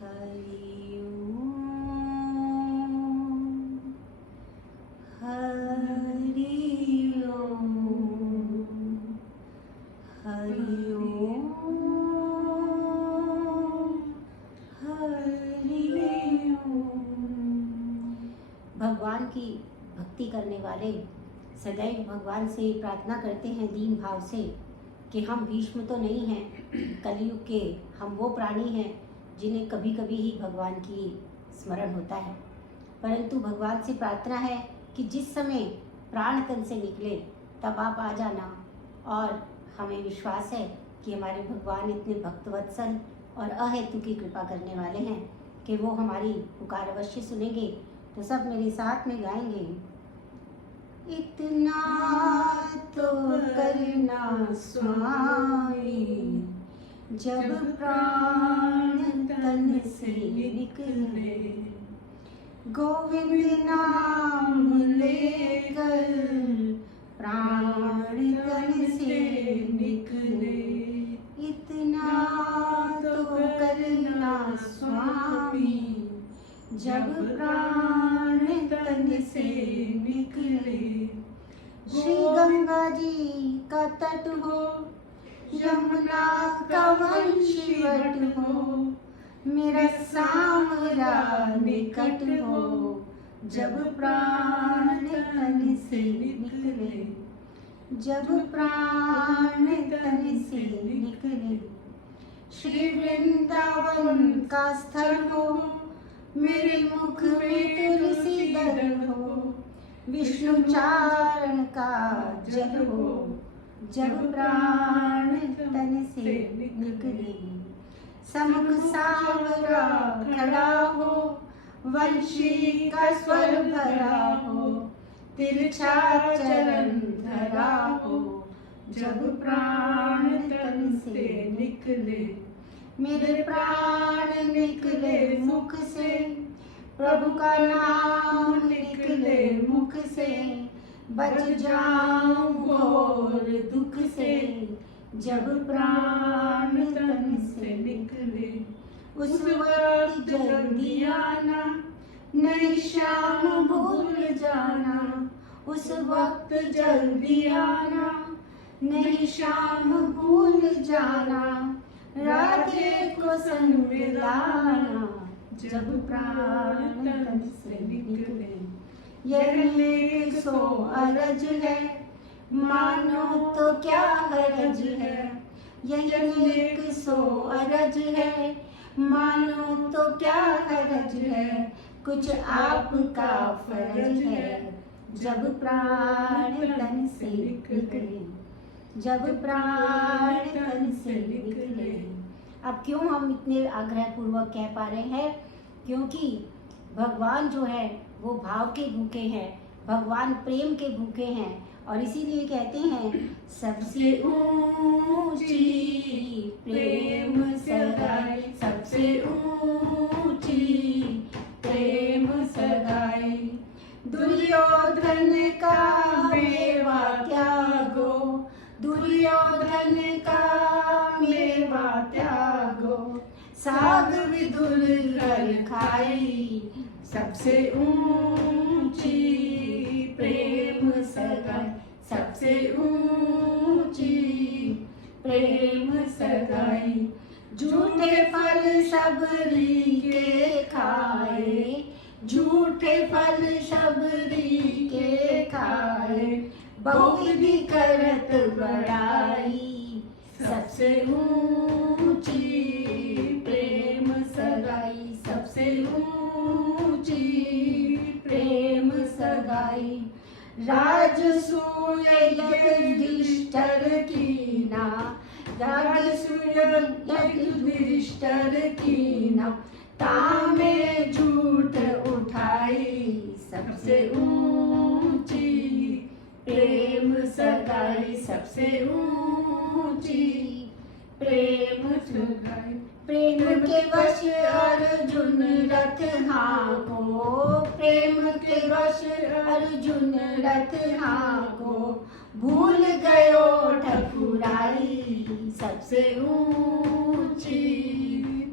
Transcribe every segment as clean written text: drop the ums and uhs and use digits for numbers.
हरि ओम, हरि ओम, हरि ओम, हरि ओम। भगवान की भक्ति करने वाले सदैव भगवान से प्रार्थना करते हैं दीन भाव से कि हम भीष्म तो नहीं हैं, कलयुग के हम वो प्राणी हैं जिन्हें कभी कभी ही भगवान की स्मरण होता है। परंतु भगवान से प्रार्थना है कि जिस समय प्राण तन से निकले तब आप आ जाना, और हमें विश्वास है कि हमारे भगवान इतने भक्तवत्सल और अहेतु की कृपा करने वाले हैं कि वो हमारी पुकार अवश्य सुनेंगे। तो सब मेरे साथ में गाएंगे। इतना तो करना स्वामी, जब प्राण तन से निकले, गोविंद नाम लेकर प्राण तन से निकले। इतना तो करना स्वामी, जब प्राण तन से निकले। श्री गंगा जी का तट हो, यमुना का वंशीवट हो, मेरा सांवरा निकट हो, जब प्राण तन से निकले, जब प्राण तन से निकले। श्री वृंदावन का स्थल हो, मेरे मुख में तुलसी दर हो, विष्णु चारण का जल हो, जब प्राण तन से निकले। समुख सांवरा खड़ा हो, वंशी का स्वर भरा हो, तिरछा चरण धरा हो, जब प्राण तन से निकले। मेरे प्राण निकले मुख से, प्रभु का नाम निकले मुख से, बच जाऊं घोर दुख से, जब प्राण तन से निकले। उस वक्त जल्दी आना, नहीं शाम भूल जाना, उस वक्त जल्दी आना, नहीं शाम भूल जाना, राधे को संग मिलाना, जब प्राण तन से निकले। यह लेख सो अरज है, मानो तो क्या हरज है। यह लेख सो अरज है, मानो तो क्या हरज है, कुछ आपका फर्ज है, जब प्राण तन से निकले, जब प्राण तन से निकले। अब क्यों हम इतने आग्रह पूर्वक कह पा रहे हैं? क्योंकि भगवान जो है वो भाव के भूखे हैं, भगवान प्रेम के भूखे हैं, और इसीलिए कहते हैं सबसे ऊंची प्रेम सगाई, सबसे ऊंची प्रेम सगाई। दुर्योधन का मेवा त्यागो, दुर्योधन का मेवा त्यागो, साग विदुर कर खाई, सबसे ऊंची प्रेम सगाई, सबसे ऊंची प्रेम सगाई। झूठे फल सबरी के खाए, झूठे फल सबरी के खाए, बहुविधि करत बड़ाई, सबसे ऊंची प्रेम सगाई, सबसे ऊंची प्रेम सगाई। राजसूय युधिष्ठिर कीना, राजसूय युधिष्ठिर कीना, तामे झूठ उठाई, सबसे ऊंची प्रेम सगाई, सबसे ऊंची प्रेम सगाई। प्रेम के वश अर्जुन रथ हाँको, प्रेम के वश अर्जुन रथ हाँको, भूल गयो ठकुराई, सबसे ऊंची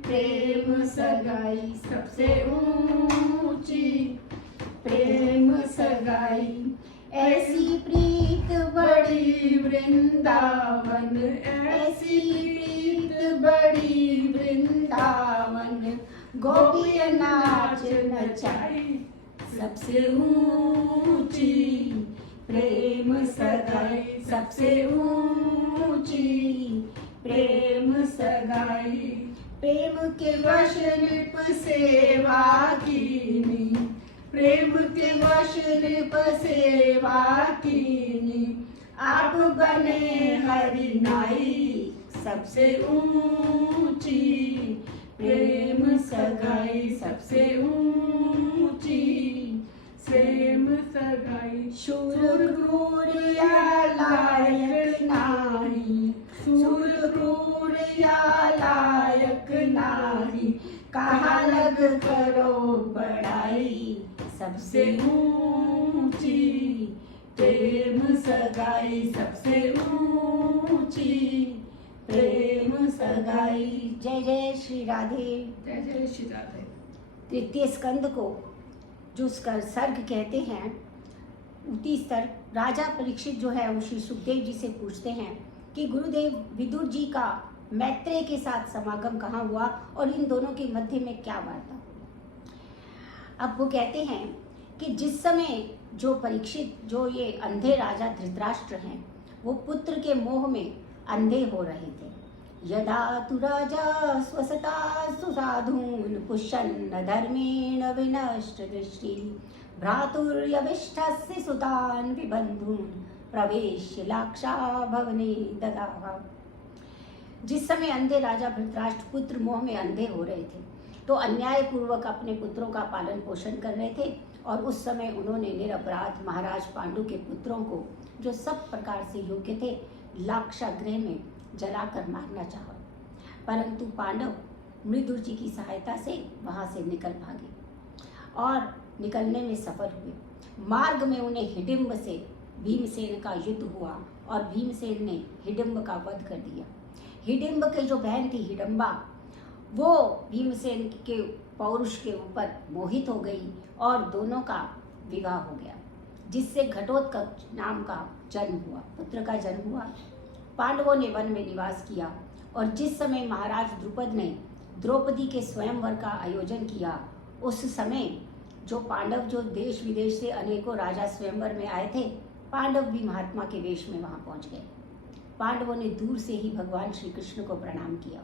प्रेम सगाई। सगाई सबसे ऊंची प्रेम सगाई। ऐसी प्रीत बड़ी वृंदावन, ऐसी प्रीत बड़ी वृंदावन, गोपियाँ नाच नचाई सबसे ऊंची प्रेम सगाई, सबसे ऊंची प्रेम सगाई। प्रेम के वश नृप सेवा कीनी, प्रेम के वश नृप सेवा कीनी, आप बने हरि नाई सबसे ऊंची प्रेम सगाई, सबसे ऊंची प्रेम सगाई। शूर क्रूर या लायक नारी, शूर क्रूर या लायक नारी, कहाँ लग करो बड़ाई सबसे ऊंची प्रेम सगाई, सबसे ऊंची प्रेम सगाई। जय जय श्री राधे। जय जय श्री राधे। तृतीय स्कंद को जो उसका सर्ग कहते हैं, उठी स्तर राजा परीक्षित जो है वो श्री सुखदेव जी से पूछते हैं कि गुरुदेव विदुर जी का मैत्रेय के साथ समागम कहाँ हुआ और इन दोनों के मध्य में क्या वार्ता हुई। अब वो कहते हैं कि जिस समय जो परीक्षित जो ये अंधे राजा धृतराष्ट्र हैं वो पुत्र के मोह में अंधे हो रहे थे। यदा तु राजा स्वसता सुसाधून् पुष्यन्न धर्मेण विनष्ट दृष्टि भ्रातुर्यविष्ठस्य सुतान् विबन्धून् प्रवेश्य लाक्षा भवने ददाह। जिस समय अंधे राजा धृतराष्ट्र पुत्र मोह में अंधे हो रहे थे तो अन्याय पूर्वक अपने पुत्रों का पालन पोषण कर रहे थे और उस समय उन्होंने निरपराध महाराज पांडु के पुत्रों को जो सब प्रकार से योग्य थे लाक्षा गृह में जलाकर मारना चाहा, परंतु पांडव मृदुर जी की सहायता से वहां से निकल भागे और निकलने में सफल हुए। मार्ग में उन्हें हिडिंब से भीमसेन का युद्ध हुआ और भीमसेन ने हिडिंब का वध कर दिया। हिडिंब की जो बहन थी हिडम्बा वो भीमसेन के पौरुष के ऊपर मोहित हो गई और दोनों का विवाह हो गया, जिससे घटोत्कच नाम का जन्म हुआ, पुत्र का जन्म हुआ। पांडवों ने वन में निवास किया और जिस समय महाराज द्रुपद ने द्रौपदी के स्वयंवर का आयोजन किया उस समय जो पांडव जो देश विदेश से अनेकों राजा स्वयंवर में आए थे, पांडव भी महात्मा के वेश में वहां पहुंच गए। पांडवों ने दूर से ही भगवान श्री कृष्ण को प्रणाम किया।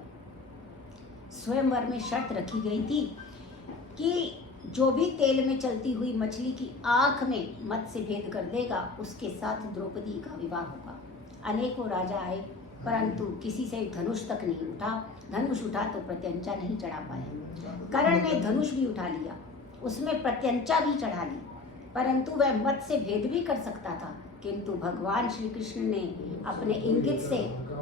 स्वयंवर में शर्त रखी गई थी कि जो भी तेल में चलती हुई मछली की आंख में मत्स्य भेद कर देगा उसके साथ द्रौपदी का विवाह होगा। अनेकों राजा आए परंतु किसी से धनुष तक नहीं उठा। धनुष उठा तो प्रत्यंचा नहीं चढ़ा पाया। कर्ण ने धनुष भी उठा लिया, उसमें प्रत्यंचा भी चढ़ा ली, परंतु वह मत्स्य भेद भी कर सकता था, किंतु भगवान श्री कृष्ण ने अपने इंगित से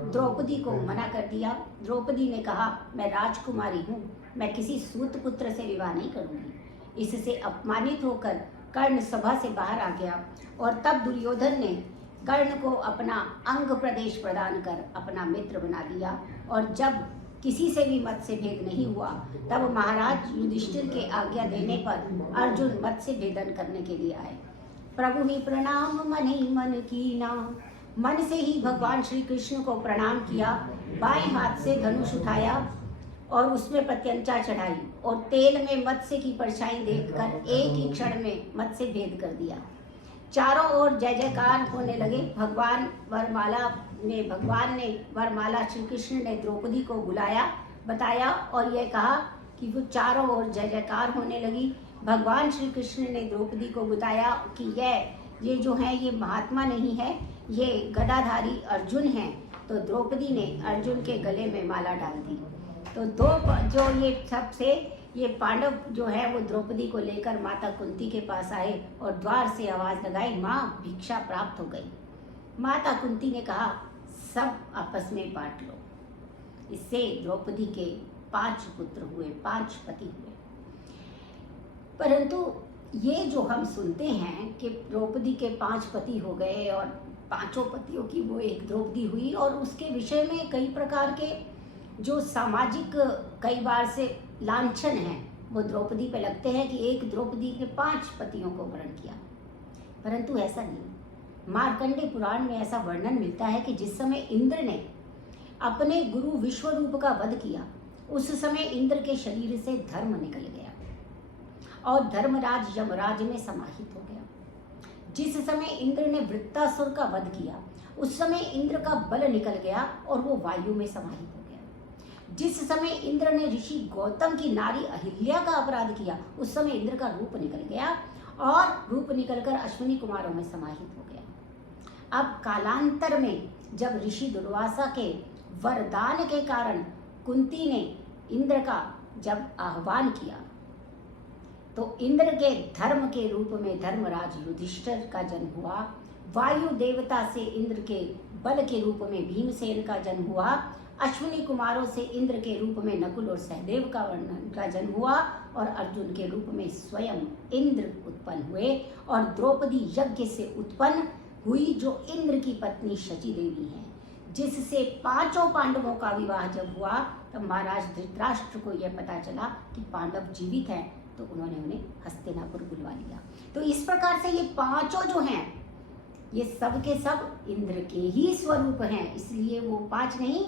द्रौपदी को मना कर दिया। द्रौपदी ने कहा मैं राजकुमारी हूँ, मैं किसी सूत पुत्र से विवाह नहीं करूँगी। इससे अपमानित होकर कर्ण सभा से बाहर आ गया और तब दुर्योधन ने कर्ण को अपना अंग प्रदेश प्रदान कर अपना मित्र बना लिया। और जब किसी से भी मत्स्य भेद नहीं हुआ तब महाराज युधिष्ठिर के आज्ञा देने पर अर्जुन मत्स्य भेदन करने के लिए आए। प्रभु ही प्रणाम मन ही मन कीना, मन से ही भगवान श्री कृष्ण को प्रणाम किया। बाएं हाथ से धनुष उठाया और उसमें प्रत्यंचा चढ़ाई और तेल में मत्स्य की परछाई देखकर एक ही क्षण में मत्स्य भेद कर दिया। चारों ओर जय जयकार होने लगे। भगवान ने वरमाला श्री कृष्ण ने द्रौपदी को बुलाया, बताया और यह कहा कि वो चारों ओर जय जयकार होने लगी। भगवान श्री कृष्ण ने द्रौपदी को बताया कि ये जो है ये महात्मा नहीं है, ये गदाधारी अर्जुन हैं। तो द्रौपदी ने अर्जुन के गले में माला डाल दी। तो जो ये सबसे ये पांडव जो है वो द्रौपदी को लेकर माता कुंती के पास आए और द्वार से आवाज लगाई, माँ भिक्षा प्राप्त हो गई। माता कुंती ने कहा सब आपस में बांट लो। इससे द्रौपदी के 5 पुत्र हुए, 5 पति हुए। परंतु ये जो हम सुनते हैं कि द्रौपदी के 5 पति हो गए और 5 पतियों की वो एक द्रौपदी हुई, और उसके विषय में कई प्रकार के जो सामाजिक कई बार से लांछन हैं वो द्रौपदी पे लगते हैं कि एक द्रौपदी के 5 पतियों को वरण किया, परंतु ऐसा नहीं। मार्कंडे पुराण में ऐसा वर्णन मिलता है कि जिस समय इंद्र ने अपने गुरु विश्वरूप का वध किया, उस समय इंद्र के शरीर से धर्म निकल गया और धर्मराज यमराज में समाहित हो गया। जिस समय इंद्र ने वृत्तासुर का वध किया, उस समय इंद्र का बल निकल गया और वो वायु में समाहित हो गया। जिस समय इंद्र ने ऋषि गौतम की नारी अहिल्या का अपराध किया, उस समय इंद्र का रूप निकल गया और रूप निकलकर अश्विनी कुमारों में समाहित हो गया। अब कालांतर में जब ऋषि दुर्वासा के वरदान के कारण कुंती ने इंद्र का जब आह्वान किया, तो इंद्र के धर्म के रूप में धर्मराज युधिष्ठिर का जन्म हुआ। वायु देवता से इंद्र के बल के रूप में भीमसेन का जन्म हुआ। अश्विनी कुमारों से इंद्र के रूप में नकुल और सहदेव का जन्म हुआ और अर्जुन के रूप में स्वयं इंद्र उत्पन्न हुए और द्रौपदी यज्ञ से उत्पन्न हुई, जो इंद्र की पत्नी शची देवी है, जिससे 5 पांडवों का विवाह जब हुआ तब महाराज धृतराष्ट्र को यह पता चला कि पांडव जीवित हैं, तो उन्होंने उन्हें हस्तिनापुर बुलवा लिया। तो इस प्रकार से ये 5 जो हैं, ये सब के सब इंद्र के ही स्वरूप हैं, इसलिए वो 5 नहीं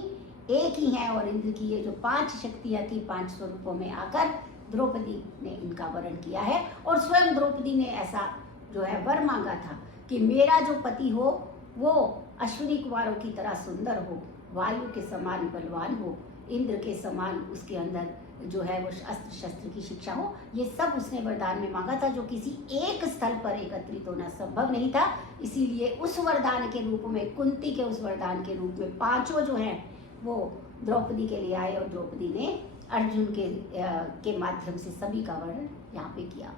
एक ही हैं। और इंद्र की ये जो 5 शक्तियां थी, 5 स्वरूपों में आकर द्रौपदी ने इनका वरण किया है। और स्वयं द्रौपदी ने ऐसा जो है वर मांगा था कि मेरा जो पति हो वो अश्विनी कुमारों की तरह सुंदर हो, वायु के समान बलवान हो, इंद्र के समान उसके अंदर जो है वो अस्त्र शस्त्र की शिक्षा हो। ये सब उसने वरदान में मांगा था, जो किसी एक स्थल पर एकत्रित होना संभव नहीं था। इसीलिए उस वरदान के रूप में, कुंती के उस वरदान के रूप में 5 जो हैं वो द्रौपदी के लिए आए और द्रौपदी ने अर्जुन के माध्यम से सभी का वर्णन यहाँ पे किया।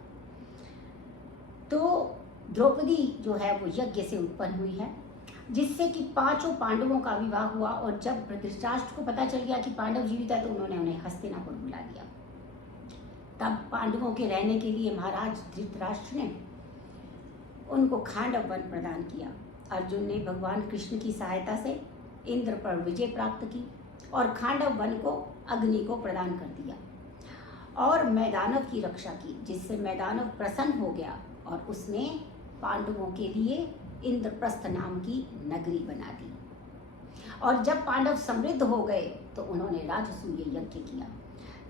तो द्रौपदी जो है वो यज्ञ से उत्पन्न हुई है, जिससे कि 5 पांडवों का विवाह हुआ। और जब धृतराष्ट्र को पता चल गया कि पांडव जीवित है, तो उन्होंने उन्हें हस्तिनापुर बुला लिया। तब पांडवों के रहने के लिए महाराज धृतराष्ट्र ने उनको खांडव वन प्रदान किया। अर्जुन ने भगवान कृष्ण की सहायता से इंद्र पर विजय प्राप्त की और खांडव वन को अग्नि को प्रदान कर दिया और मैदानव की रक्षा की, जिससे मैदानव प्रसन्न हो गया और उसने पांडवों के लिए इंद्रप्रस्थ नाम की नगरी बना दी। और जब पांडव समृद्ध हो गए तो उन्होंने राजसूय यज्ञ किया।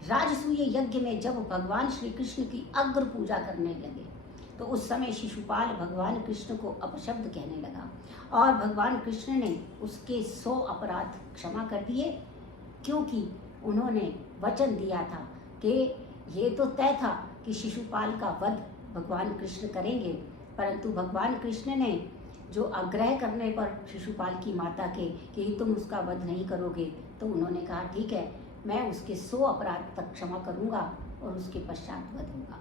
राजसूय यज्ञ में जब भगवान श्री कृष्ण की अग्र पूजा करने लगे, तो उस समय शिशुपाल भगवान कृष्ण को अपशब्द कहने लगा और भगवान कृष्ण ने उसके 100 अपराध क्षमा कर दिए, क्योंकि उन्होंने वचन दिया था कि ये तो तय था कि शिशुपाल का वध भगवान कृष्ण करेंगे, परंतु भगवान कृष्ण ने जो आग्रह करने पर शिशुपाल की माता के कि तुम उसका वध नहीं करोगे, तो उन्होंने कहा ठीक है, मैं उसके 100 अपराध तक क्षमा करूंगा और उसके पश्चात वध होगा।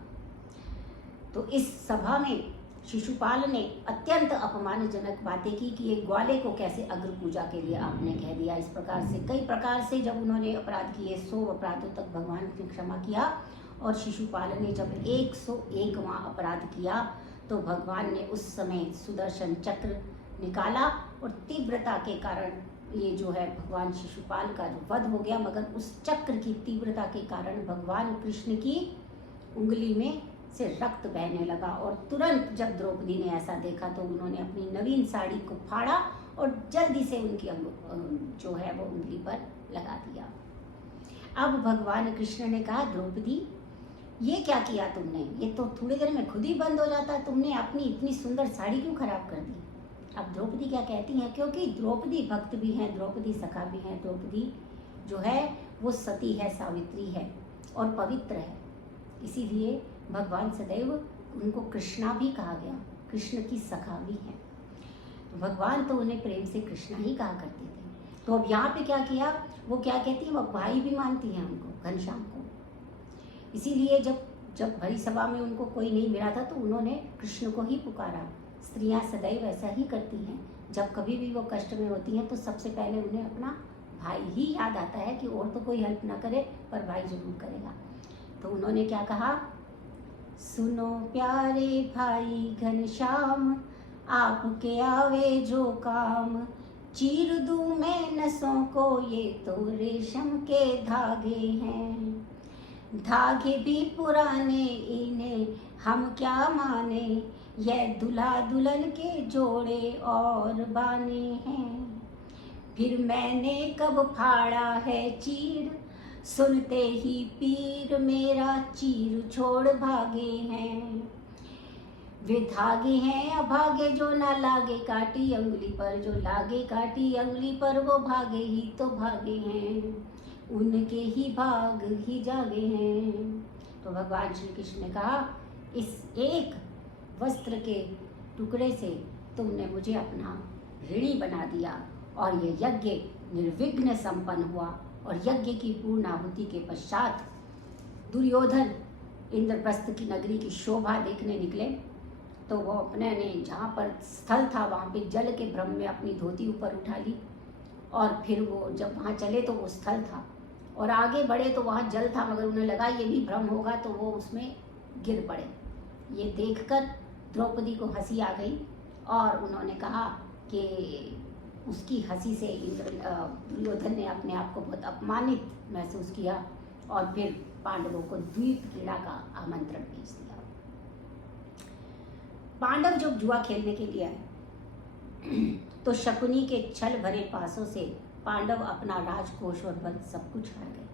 तो इस सभा में शिशुपाल ने अत्यंत अपमानजनक बातें की कि एक ग्वाले को कैसे अग्र पूजा के लिए आपने कह दिया। इस प्रकार से कई प्रकार से जब उन्होंने अपराध किए, 100 अपराधों तक भगवान ने क्षमा किया। और शिशुपाल ने जब 101वां अपराध किया, तो भगवान ने उस समय सुदर्शन चक्र निकाला और तीव्रता के कारण ये जो है भगवान शिशुपाल का जो वध हो गया। मगर उस चक्र की तीव्रता के कारण भगवान कृष्ण की उंगली में से रक्त बहने लगा और तुरंत जब द्रौपदी ने ऐसा देखा तो उन्होंने अपनी नवीन साड़ी को फाड़ा और जल्दी से उनकी जो है वो उंगली पर लगा दिया। अब भगवान कृष्ण ने कहा, द्रौपदी ये क्या किया तुमने, ये तो थोड़ी देर में खुद ही बंद हो जाता, तुमने अपनी इतनी सुंदर साड़ी क्यों खराब कर दी। अब द्रौपदी क्या कहती हैं, क्योंकि द्रौपदी भक्त भी हैं, द्रौपदी सखा भी हैं, द्रौपदी जो है वो सती है, सावित्री है और पवित्र है, इसीलिए भगवान सदैव उनको कृष्णा भी कहा गया, कृष्ण की सखा भी है। तो भगवान तो उन्हें प्रेम से कृष्णा ही कहा करते थे। तो अब यहाँ पे क्या किया, वो क्या कहती है, वो भाई भी मानती हैं उनको, घनश्याम को। इसीलिए जब भरी सभा में उनको कोई नहीं मिला था तो उन्होंने कृष्ण को ही पुकारा। स्त्रियां सदैव ऐसा ही करती हैं, जब कभी भी वो कष्ट में होती हैं तो सबसे पहले उन्हें अपना भाई ही याद आता है कि और तो कोई हेल्प ना करे पर भाई जरूर करेगा। तो उन्होंने क्या कहा, सुनो प्यारे भाई घनश्याम, आपके आवे जो काम, चीर दूं मैं नसों को, ये तो रेशम के धागे हैं। धागे भी पुराने इन्हें हम क्या माने, यह दुल्हा दुल्हन के जोड़े और बाने हैं। फिर मैंने कब फाड़ा है चीर, सुनते ही पीर मेरा चीर छोड़ भागे हैं। वे धागे हैं अभागे जो ना लागे काटी अंगुली पर, जो लागे काटी अंगुली पर वो भागे ही तो भागे हैं, उनके ही भाग ही जागे हैं। तो भगवान श्री कृष्ण ने कहा, इस एक वस्त्र के टुकड़े से तुमने मुझे अपना ऋणी बना दिया, और ये यज्ञ निर्विघ्न संपन्न हुआ। और यज्ञ की पूर्ण आहुति के पश्चात दुर्योधन इंद्रप्रस्थ की नगरी की शोभा देखने निकले। तो वो अपने ने जहाँ पर स्थल था वहाँ पे जल के भ्रम में अपनी धोती ऊपर उठा ली, और फिर वो जब वहाँ चले तो वो स्थल था, और आगे बढ़े तो वहाँ जल था, मगर उन्हें लगा ये भी भ्रम होगा, तो वो उसमें गिर पड़े। ये देखकर द्रौपदी को हंसी आ गई, और उन्होंने कहा कि उसकी हंसी से दुर्योधन ने अपने आप को बहुत अपमानित महसूस किया, और फिर पांडवों को द्वीप क्रीड़ा का आमंत्रण भेज दिया। पांडव जब जुआ खेलने के लिए आए तो शकुनी के छल भरे पासों से पांडव अपना राजकोष और बल सब कुछ हार गए।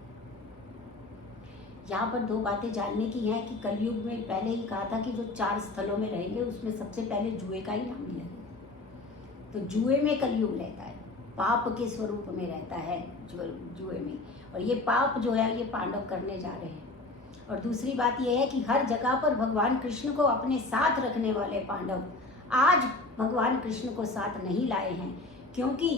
यहाँ पर दो बातें जानने की हैं कि कलयुग में पहले ही कहा था कि जो 4 स्थलों में रहेंगे उसमें सबसे पहले जुए का ही नाम लिया गया। तो जुए में कलयुग रहता है, पाप के स्वरूप में रहता है जुए में, और ये पाप जो है ये पांडव करने जा रहे हैं। और दूसरी बात यह है कि हर जगह पर भगवान कृष्ण को अपने साथ रखने वाले पांडव आज भगवान कृष्ण को साथ नहीं लाए हैं, क्योंकि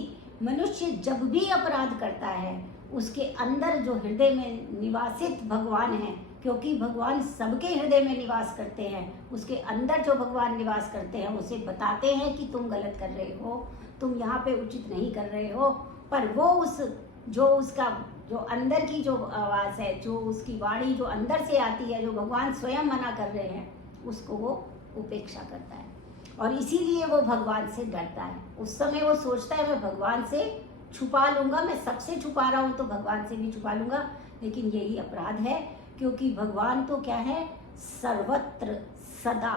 मनुष्य जब भी अपराध करता है उसके अंदर जो हृदय में निवासित भगवान है, क्योंकि भगवान सबके हृदय में निवास करते हैं, उसके अंदर जो भगवान निवास करते हैं उसे बताते हैं कि तुम गलत कर रहे हो, तुम यहाँ पे उचित नहीं कर रहे हो, पर वो उसका जो अंदर की जो आवाज़ है, जो उसकी वाणी जो अंदर से आती है, जो भगवान स्वयं मना कर रहे हैं, उसको वो उपेक्षा करता है, और इसीलिए वो भगवान से डरता है। उस समय वो सोचता है मैं भगवान से छुपा लूंगा, मैं सबसे छुपा रहा हूँ तो भगवान से भी छुपा लूंगा, लेकिन यही अपराध है, क्योंकि भगवान तो क्या है, सर्वत्र सदा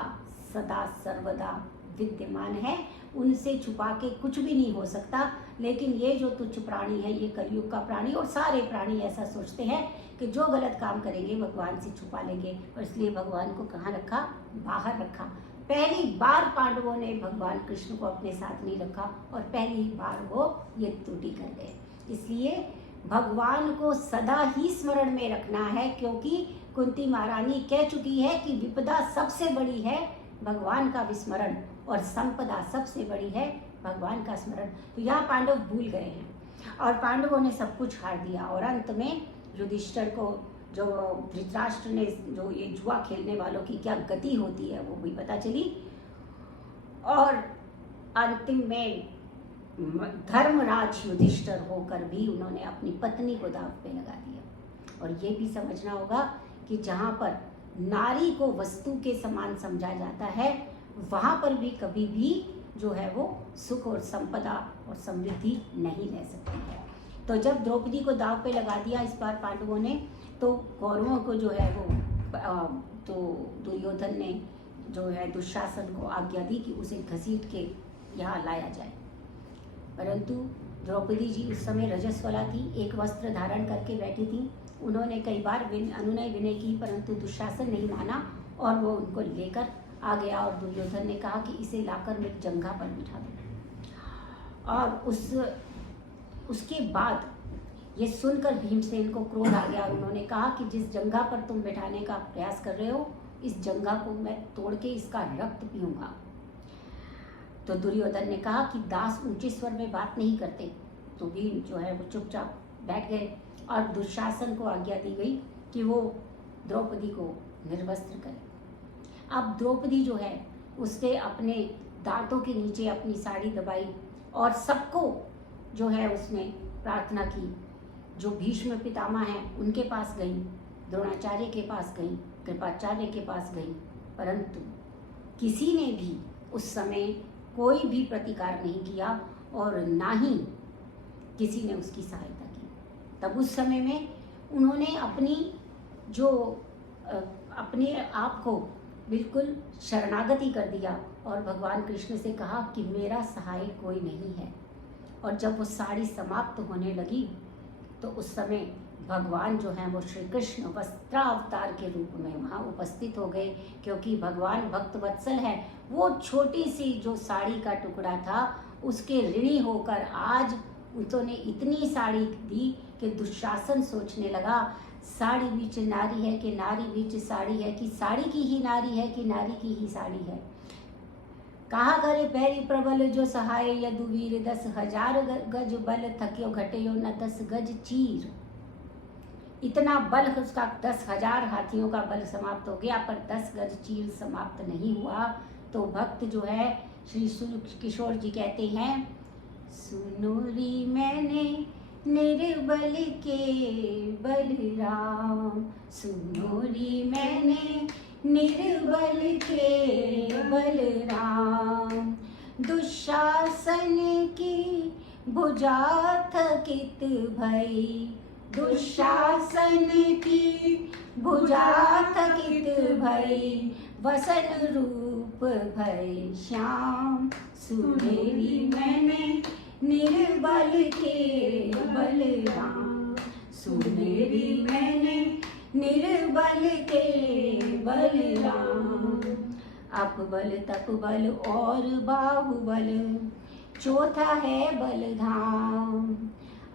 सदा सर्वदा विद्यमान है, उनसे छुपा के कुछ भी नहीं हो सकता। लेकिन ये जो तुच्छ प्राणी है, ये कलयुग का प्राणी, और सारे प्राणी ऐसा सोचते हैं कि जो गलत काम करेंगे भगवान से छुपा लेंगे, और इसलिए भगवान को कहाँ रखा, बाहर रखा। पहली बार पांडवों ने भगवान कृष्ण को अपने साथ नहीं रखा, और पहली बार वो ये त्रुटि कर गए। इसलिए भगवान को सदा ही स्मरण में रखना है, क्योंकि कुंती महारानी कह चुकी है कि विपदा सबसे बड़ी है भगवान का विस्मरण, और संपदा सबसे बड़ी है भगवान का स्मरण। तो यहाँ पांडव भूल गए हैं, और पांडवों ने सब कुछ हार दिया, और अंत में युधिष्ठिर को जो धृतराष्ट्र ने जो ये जुआ खेलने वालों की क्या गति होती है वो भी पता चली, और अंतिम में धर्मराज युधिष्ठिर होकर भी उन्होंने अपनी पत्नी को दांव पे लगा दिया। और ये भी समझना होगा कि जहाँ पर नारी को वस्तु के समान समझा जाता है, वहाँ पर भी कभी भी जो है वो सुख और संपदा और समृद्धि नहीं रह सकती है। तो जब द्रौपदी को दांव पे लगा दिया इस बार पांडवों ने, तो कौरवों को जो है वो तो दुर्योधन ने जो है दुशासन को आज्ञा दी कि उसे घसीट के यहाँ लाया जाए, परंतु द्रौपदी जी उस समय रजस्वला थी, एक वस्त्र धारण करके बैठी थी। उन्होंने कई बार अनुनय विनय की, परंतु दुशासन नहीं माना, और वो उनको लेकर आ गया, और दुर्योधन ने कहा कि इसे लाकर मैं जंघा पर बिठा दूं। और उसके बाद ये सुनकर भीमसेन को क्रोध आ गया, और उन्होंने कहा कि जिस जंघा पर तुम बैठाने का प्रयास कर रहे हो, इस जंघा को मैं तोड़ के इसका रक्त पीऊंगा। तो दुर्योधन ने कहा कि दास ऊंचे स्वर में बात नहीं करते, तो भीम जो है वो चुपचाप बैठ गए, और दुशासन को आज्ञा दी गई कि वो द्रौपदी को निर्वस्त्र करे। अब द्रौपदी जो है उसने अपने दांतों के नीचे अपनी साड़ी दबाई, और सबको जो है उसने प्रार्थना की। जो भीष्म पितामह हैं उनके पास गई, द्रोणाचार्य के पास गई, कृपाचार्य के पास गई, परंतु किसी ने भी उस समय कोई भी प्रतिकार नहीं किया, और ना ही किसी ने उसकी सहायता की। तब उस समय में उन्होंने अपनी जो अपने आप को बिल्कुल शरणागति कर दिया और भगवान कृष्ण से कहा कि मेरा सहाय कोई नहीं है। और जब वो साड़ी समाप्त होने लगी तो उस समय भगवान जो हैं वो श्री कृष्ण वस्त्रावतार के रूप में वहाँ उपस्थित हो गए, क्योंकि भगवान भक्त वत्सल है। वो छोटी सी जो साड़ी का टुकड़ा था उसके ऋणी होकर आज उन्होंने इतनी साड़ी दी कि दुशासन सोचने लगा साड़ी बीच नारी है कि नारी बीच साड़ी है, कि साड़ी की ही नारी है कि नारी की ही साड़ी है। कहा करे पैरी प्रबल जो सहाय यदुवीर 10,000 गज बल थक्यो घटयो न 10 गज चीर। इतना बल उसका 10,000 हाथियों का बल समाप्त हो गया, पर 10 गज चीर समाप्त नहीं हुआ। तो भक्त जो है श्री किशोर जी कहते हैं, सुनो री मैंने निर्बल के बलराम, सुनो री मैंने निर्बल के बलराम। दुशासन की भुजा थकित भई, दुशासन की भुजा थकित भई, वसन रूप भय श्याम। सुनेरी मैंने निर्बल के बलराम, सुनेरी मैंने निर्बल के बलराम। अप बल तप बल और बाहुबल, चौथा है बलधाम।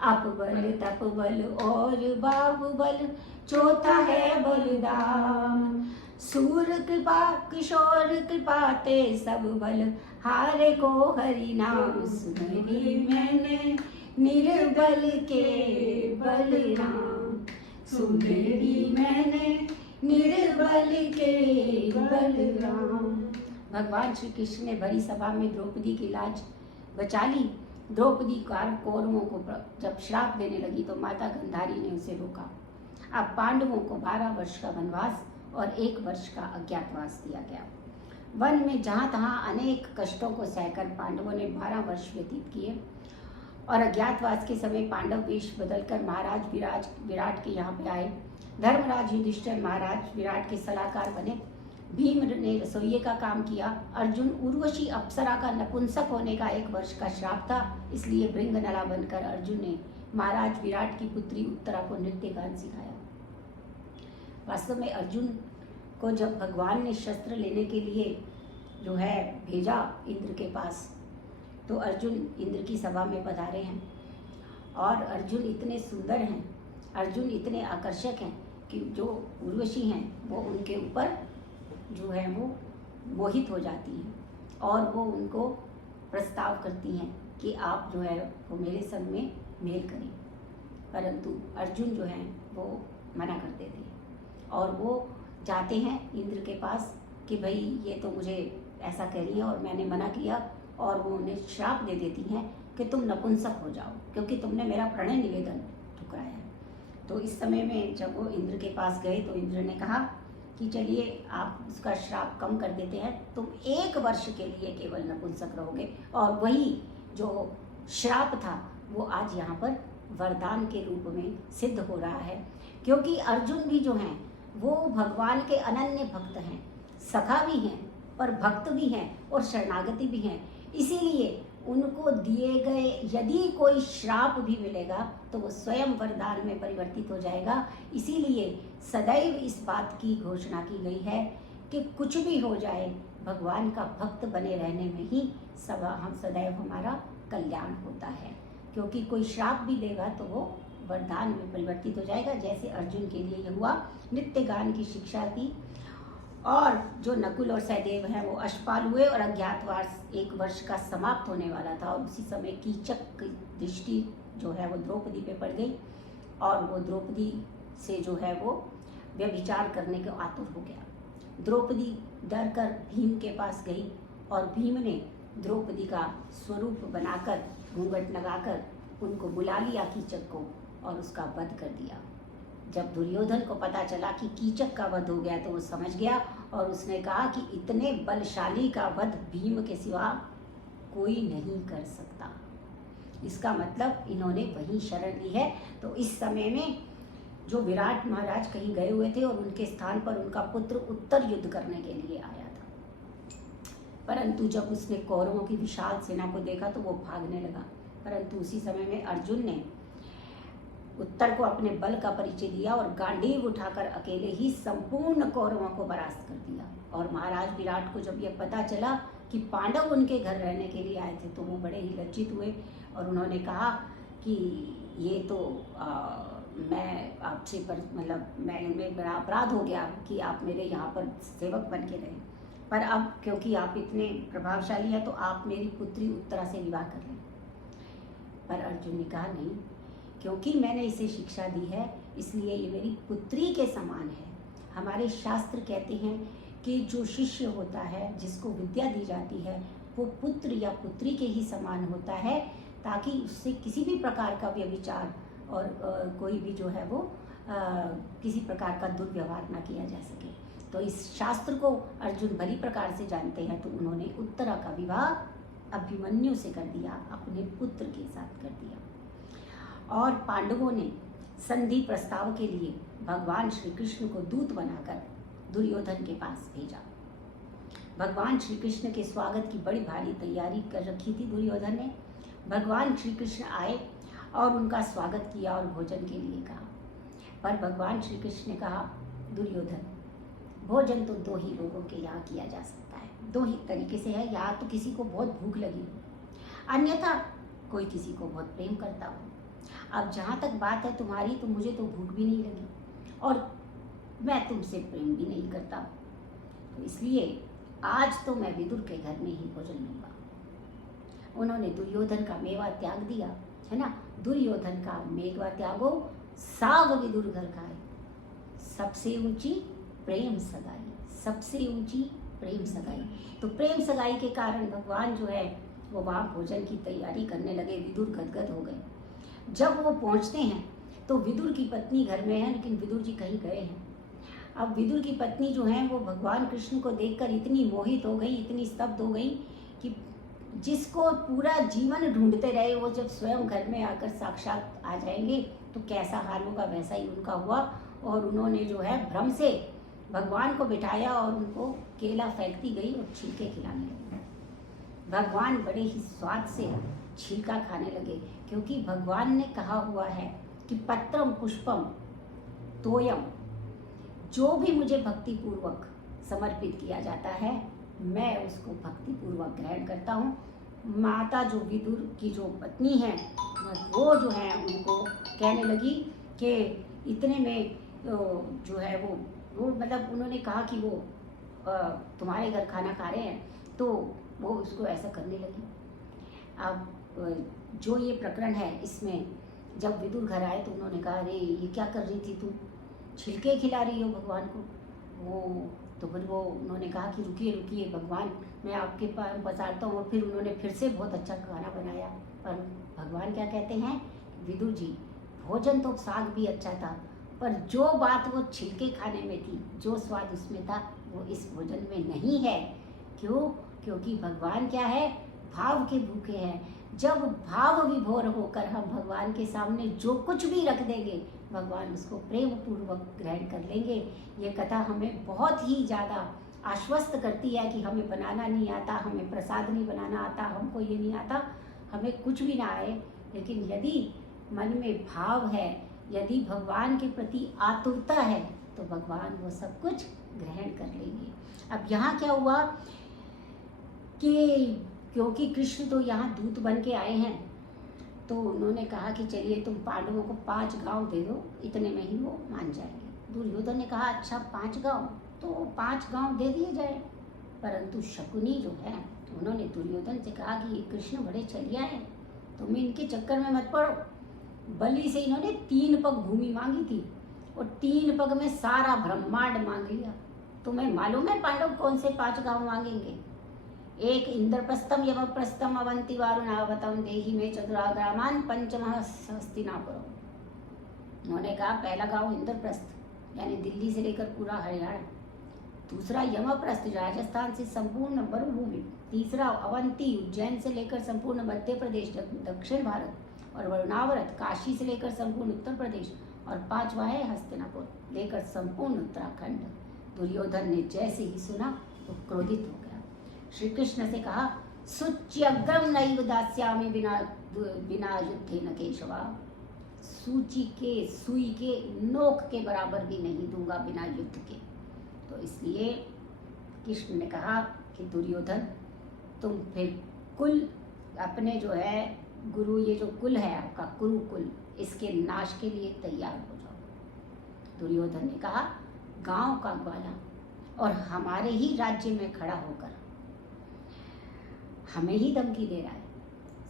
अप बल तप बल और बाहुबल, चौथा है बलधाम। सूर कृपा किशोर कृपा ते सब बल, हारे को हरि नाम। सुनरी मैंने निर्बल के बलराम, सुनरी मैंने निर्बल के बलराम। भगवान श्री कृष्ण ने भरी सभा में द्रौपदी की लाज बचा ली। द्रौपदी कौरवों को जब श्राप देने लगी तो माता गांधारी ने उसे रोका। अब पांडवों को 12 वर्ष का वनवास और 1 वर्ष का अज्ञातवास दिया गया। वन में जहाँ तहाँ अनेक कष्टों को सहकर पांडवों ने 12 वर्ष व्यतीत किए और अज्ञातवास के समय पांडव वेश बदलकर महाराज विराट के यहाँ पे आए। धर्मराज युधिष्ठिर महाराज विराट के सलाहकार बने। भीम ने रसोइये का काम किया। अर्जुन उर्वशी अप्सरा का नपुंसक होने का 1 वर्ष का श्राप था, इसलिए भृंगनला बनकर अर्जुन ने महाराज विराट की पुत्री उत्तरा को नृत्य गान सिखाया। वास्तव में अर्जुन को जब भगवान ने शस्त्र लेने के लिए जो है भेजा इंद्र के पास, तो अर्जुन इंद्र की सभा में पधारे हैं और अर्जुन इतने सुंदर हैं, अर्जुन इतने आकर्षक हैं कि जो उर्वशी हैं वो उनके ऊपर जो है वो मोहित हो जाती हैं और वो उनको प्रस्ताव करती हैं कि आप जो है वो मेरे संग में मेल करें। परंतु अर्जुन जो हैं वो मना करते थे और वो जाते हैं इंद्र के पास कि भाई ये तो मुझे ऐसा कह रही है और मैंने मना किया, और वो उन्हें श्राप दे देती हैं कि तुम नपुंसक हो जाओ क्योंकि तुमने मेरा प्रणय निवेदन ठुकराया है। तो इस समय में जब वो इंद्र के पास गए तो इंद्र ने कहा कि चलिए आप उसका श्राप कम कर देते हैं, तुम 1 वर्ष के लिए केवल नपुंसक रहोगे। और वही जो श्राप था वो आज यहाँ पर वरदान के रूप में सिद्ध हो रहा है, क्योंकि अर्जुन भी जो हैं वो भगवान के अनन्य भक्त हैं, सखा भी हैं पर भक्त भी हैं और शरणागति भी हैं। इसीलिए उनको दिए गए यदि कोई श्राप भी मिलेगा तो वो स्वयं वरदान में परिवर्तित हो जाएगा। इसीलिए सदैव इस बात की घोषणा की गई है कि कुछ भी हो जाए भगवान का भक्त बने रहने में ही हम सदैव हमारा कल्याण होता है, क्योंकि कोई श्राप भी देगा तो वो वरदान में परिवर्तित हो जाएगा। जैसे अर्जुन के लिए यह हुआ, नित्य गान की शिक्षा दी और जो नकुल और सहदेव हैं वो अश्वपाल हुए और अज्ञातवास 1 वर्ष का समाप्त होने वाला था और उसी समय कीचक की दृष्टि जो है वो द्रौपदी पे पड़ गई और वो द्रौपदी से जो है वो व्यभिचार करने को आतुर हो गया। द्रौपदी डर कर भीम के पास गई और भीम ने द्रौपदी का स्वरूप बनाकर घूंघट लगाकर उनको बुला लिया कीचक को और उसका वध कर दिया। जब दुर्योधन को पता चला कि कीचक का वध हो गया तो वो समझ गया और उसने कहा कि इतने बलशाली का वध भीम के सिवा कोई नहीं कर सकता। इसका मतलब इन्होंने वही शरण ली है। तो इस समय में जो विराट महाराज कहीं गए हुए थे और उनके स्थान पर उनका पुत्र उत्तर युद्ध करने के लिए आया था। परंतु जब उसने कौरवों की विशाल सेना को देखा तो वो भागने लगा। परंतु उसी समय में अर्जुन ने उत्तर को अपने बल का परिचय दिया और गांडीव उठाकर अकेले ही संपूर्ण कौरवों को परास्त कर दिया। और महाराज विराट को जब यह पता चला कि पांडव उनके घर रहने के लिए आए थे तो वो बड़े ही लज्जित हुए और उन्होंने कहा कि ये तो मैं आपसे मैं बड़ा अपराध हो गया कि आप मेरे यहाँ पर सेवक बन के रहे, पर अब क्योंकि आप इतने प्रभावशाली हैं तो आप मेरी पुत्री उत्तरा से विवाह कर लें। पर अर्जुन ने कहा नहीं, क्योंकि मैंने इसे शिक्षा दी है इसलिए ये मेरी पुत्री के समान है। हमारे शास्त्र कहते हैं कि जो शिष्य होता है, जिसको विद्या दी जाती है, वो पुत्र या पुत्री के ही समान होता है, ताकि उससे किसी भी प्रकार का व्यभिचार और कोई भी जो है वो किसी प्रकार का दुर्व्यवहार ना किया जा सके। तो इस शास्त्र को अर्जुन भली प्रकार से जानते हैं, तो उन्होंने उत्तरा का विवाह अभिमन्यु से कर दिया, अपने पुत्र के साथ कर दिया। और पांडवों ने संधि प्रस्ताव के लिए भगवान श्री कृष्ण को दूत बनाकर दुर्योधन के पास भेजा। भगवान श्री कृष्ण के स्वागत की बड़ी भारी तैयारी कर रखी थी दुर्योधन ने। भगवान श्री कृष्ण आए और उनका स्वागत किया और भोजन के लिए कहा। पर भगवान श्री कृष्ण ने कहा, दुर्योधन, भोजन तो दो ही लोगों के यहाँ किया जा सकता है, दो ही तरीके से है। या तो किसी को बहुत भूख लगी हो, अन्यथा कोई किसी को बहुत प्रेम करता हो। अब जहाँ तक बात है तुम्हारी, तो मुझे तो भूख भी नहीं लगी और मैं तुमसे प्रेम भी नहीं करता, तो इसलिए आज तो मैं विदुर के घर में ही भोजन लूंगा। उन्होंने दुर्योधन का मेवा त्याग दिया, है ना। दुर्योधन का मेवा त्यागो, साग विदुर घर खाए। सबसे ऊंची प्रेम सगाई, सबसे ऊंची प्रेम सगाई। तो प्रेम सगाई के कारण भगवान जो है वो वहाँ भोजन की तैयारी करने लगे। विदुर गदगद हो गए। जब वो पहुँचते हैं तो विदुर की पत्नी घर में है, लेकिन विदुर जी कहीं गए हैं। अब विदुर की पत्नी जो है वो भगवान कृष्ण को देखकर इतनी मोहित हो गई, इतनी स्तब्ध हो गई कि जिसको पूरा जीवन ढूंढते रहे, वो जब स्वयं घर में आकर साक्षात आ जाएंगे तो कैसा हाल होगा, वैसा ही उनका हुआ। और उन्होंने जो है भ्रम से भगवान को बिठाया और उनको केला फेंकती गई और छिलके खिलाने लगी। भगवान बड़े ही स्वाद से छिलका खाने लगे, क्योंकि भगवान ने कहा हुआ है कि पत्रम पुष्पम तोयम, जो भी मुझे भक्ति पूर्वक समर्पित किया जाता है मैं उसको भक्ति पूर्वक ग्रहण करता हूँ। माता जो विदुर की जो पत्नी है वो जो है उनको कहने लगी कि इतने में जो है वो मतलब उन्होंने कहा कि वो तुम्हारे घर खाना खा रहे हैं, तो वो उसको ऐसा करने लगी। अब जो ये प्रकरण है इसमें जब विदुर घर आए तो उन्होंने कहा, अरे ये क्या कर रही थी तुम, छिलके खिला रही हो भगवान को। वो तो फिर वो उन्होंने कहा कि रुकिए रुकिए भगवान, मैं आपके पास बचाता हूँ। और फिर उन्होंने फिर से बहुत अच्छा खाना बनाया। पर भगवान क्या कहते हैं, विदुर जी, भोजन तो साग भी अच्छा था, पर जो बात वो छिलके खाने में थी, जो स्वाद उसमें था, वो इस भोजन में नहीं है। क्यों? क्योंकि भगवान क्या है, भाव के भूखे हैं। जब भाव विभोर होकर हम भगवान के सामने जो कुछ भी रख देंगे, भगवान उसको प्रेम पूर्वक ग्रहण कर लेंगे। ये कथा हमें बहुत ही ज़्यादा आश्वस्त करती है कि हमें बनाना नहीं आता, हमें प्रसाद नहीं बनाना आता, हमको ये नहीं आता, हमें कुछ भी ना आए, लेकिन यदि मन में भाव है, यदि भगवान के प्रति आतुरता है, तो भगवान वो सब कुछ ग्रहण कर लेंगे। अब यहाँ क्या हुआ कि क्योंकि कृष्ण तो यहाँ दूत बन के आए हैं, तो उन्होंने कहा कि चलिए तुम पांडवों को 5 गांव दे दो, इतने में ही वो मान जाएंगे। दुर्योधन ने कहा, अच्छा 5 गांव, तो 5 गांव दे दिए जाए। परंतु शकुनी जो है उन्होंने दुर्योधन से कहा कि ये कृष्ण बड़े छलिया हैं, तुम इनके चक्कर में मत पड़ो। बलि से इन्होंने 3 पग भूमि मांगी थी और 3 पग में सारा ब्रह्मांड मांग लिया। तुम्हें मालूम है पांडव कौन से 5 गांव मांगेंगे? एक इंद्रप्रस्थम यमप्रस्थम अवंति वारुणावतम देहि में चतुराग्रामान पंचमः हस्तिनापुरम। उन्होंने कहा पहला गांव इंद्रप्रस्थ यानी दिल्ली से लेकर पूरा हरियाणा, दूसरा यमप्रस्थ राजस्थान से संपूर्ण मरुभूमि, तीसरा अवंती उज्जैन से लेकर संपूर्ण मध्य प्रदेश दक्षिण भारत, और वरुणावरत काशी से लेकर संपूर्ण उत्तर प्रदेश, और 5वां है हस्तिनापुर लेकर संपूर्ण उत्तराखंड। दुर्योधन ने जैसे ही सुना वो क्रोधित हो गया। श्री कृष्ण से कहा, सूच्यग्रम नैव दास्यामि बिना बिना युद्धेन केशवा, सूची के सुई के नोक के बराबर भी नहीं दूंगा बिना युद्ध के। तो इसलिए कृष्ण ने कहा कि दुर्योधन, तुम फिर कुल अपने जो है गुरु, ये जो कुल है आपका कुरुकुल, इसके नाश के लिए तैयार हो जाओ। दुर्योधन ने कहा, गांव का ग्वाला और हमारे ही राज्य में खड़ा होकर हमें ही धमकी दे रहा है,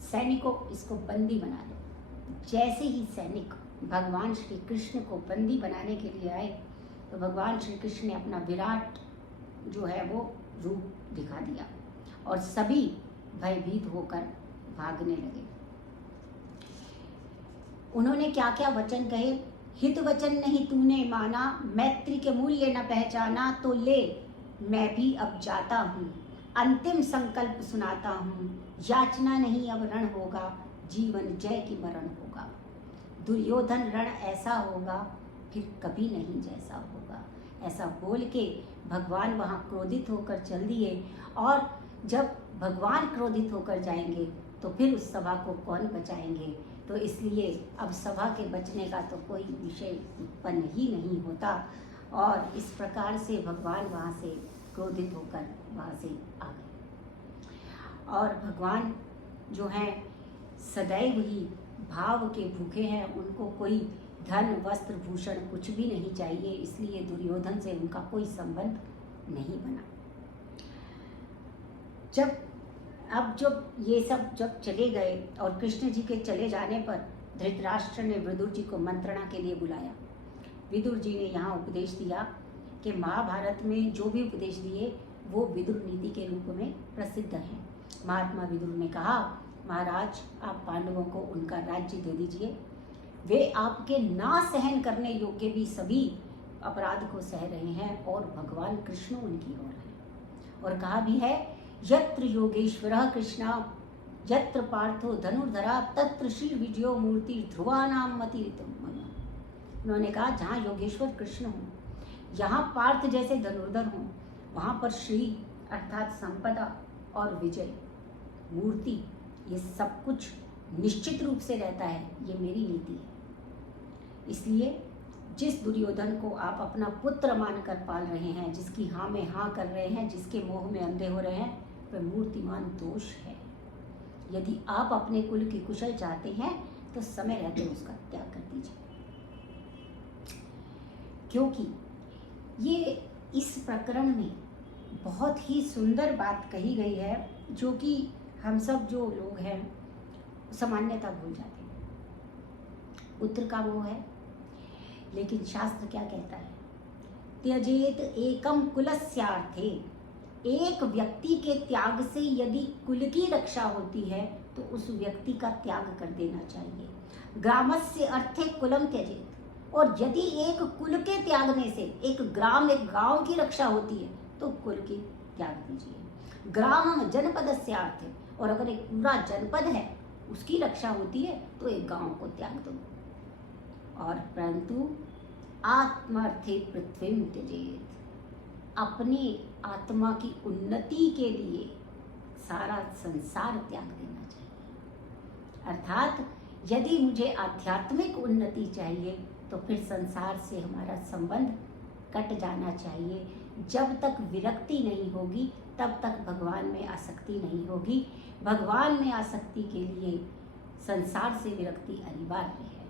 सैनिकों इसको बंदी बना लो। जैसे ही सैनिक भगवान श्री कृष्ण को बंदी बनाने के लिए आए तो भगवान श्री कृष्ण ने अपना विराट जो है वो रूप दिखा दिया और सभी भयभीत होकर भागने लगे। उन्होंने क्या क्या वचन कहे, हित वचन नहीं तूने माना, मैत्री के मूल्य न पहचाना, तो ले मैं भी अब जाता हूँ, अंतिम संकल्प सुनाता हूँ, याचना नहीं अब रण होगा, जीवन जय की मरण होगा। दुर्योधन रण ऐसा होगा फिर कभी नहीं जैसा होगा। ऐसा बोल के भगवान वहाँ क्रोधित होकर चल दिए, और जब भगवान क्रोधित होकर जाएंगे तो फिर उस सभा को कौन बचाएंगे। तो इसलिए अब सभा के बचने का तो कोई विषय उत्पन्न ही नहीं होता, और इस प्रकार से भगवान वहाँ से क्रोधित होकर वहाँ से आ गए। और भगवान जो हैं सदैव ही भाव के भूखे हैं, उनको कोई धन वस्त्र भूषण कुछ भी नहीं चाहिए, इसलिए दुर्योधन से उनका कोई संबंध नहीं बना। जब ये सब जब चले गए और कृष्ण जी के चले जाने पर धृतराष्ट्र ने विदुर जी को मंत्रणा के लिए बुलाया। विदुर जी ने यहाँ उपदेश दिया कि महाभारत में जो भी उपदेश दिए वो विदुर नीति के रूप में प्रसिद्ध हैं। महात्मा विदुर ने कहा, महाराज आप पांडवों को उनका राज्य दे दीजिए, वे आपके ना सहन करने योग्य भी सभी अपराध को सह रहे हैं और भगवान कृष्ण उनकी ओर है। और कहा भी है, यत्र योगेश्वरः कृष्णा यत्र पार्थो धनुर्धरा तत्र श्री विजयो मूर्ति ध्रुवानाम मतिरितम। उन्होंने कहा, जहाँ योगेश्वर कृष्ण हो, यहाँ पार्थ जैसे धनुर्धर हों, वहाँ पर श्री अर्थात संपदा और विजय मूर्ति, ये सब कुछ निश्चित रूप से रहता है। ये मेरी नीति है। इसलिए जिस दुर्योधन को आप अपना पुत्र मानकर पाल रहे हैं, जिसकी हाँ में हाँ कर रहे हैं, जिसके मोह में अंधे हो रहे हैं, वह मूर्तिमान दोष है। यदि आप अपने कुल की कुशल चाहते हैं तो समय रहते उसका त्याग कर दीजिए, क्योंकि ये इस प्रकरण में बहुत ही सुंदर बात कही गई है, जो कि हम सब जो लोग हैं सामान्यता भूल जाते हैं। पुत्र का मोह है, लेकिन शास्त्र क्या कहता है, त्यजेत एकम कुलस्यार्थे, एक व्यक्ति के त्याग से यदि कुल की रक्षा होती है तो उस व्यक्ति का त्याग कर देना चाहिए। ग्रामस्य अर्थे कुलम त्यजेत, और यदि एक कुल के त्यागने से एक ग्राम एक गांव की रक्षा होती है तो कुल की त्याग दीजिए। ग्राम जनपदस्य अर्थे, और अगर एक पूरा जनपद है उसकी रक्षा होती है तो एक गांव को त्याग दो। और परंतु आत्मार्थे पृथ्वी त्यजेत, अपनी आत्मा की उन्नति के लिए सारा संसार त्याग देना चाहिए। अर्थात यदि मुझे आध्यात्मिक उन्नति चाहिए तो फिर संसार से हमारा संबंध कट जाना चाहिए। जब तक विरक्ति नहीं होगी तब तक भगवान में आसक्ति नहीं होगी। भगवान में आसक्ति के लिए संसार से विरक्ति अनिवार्य है।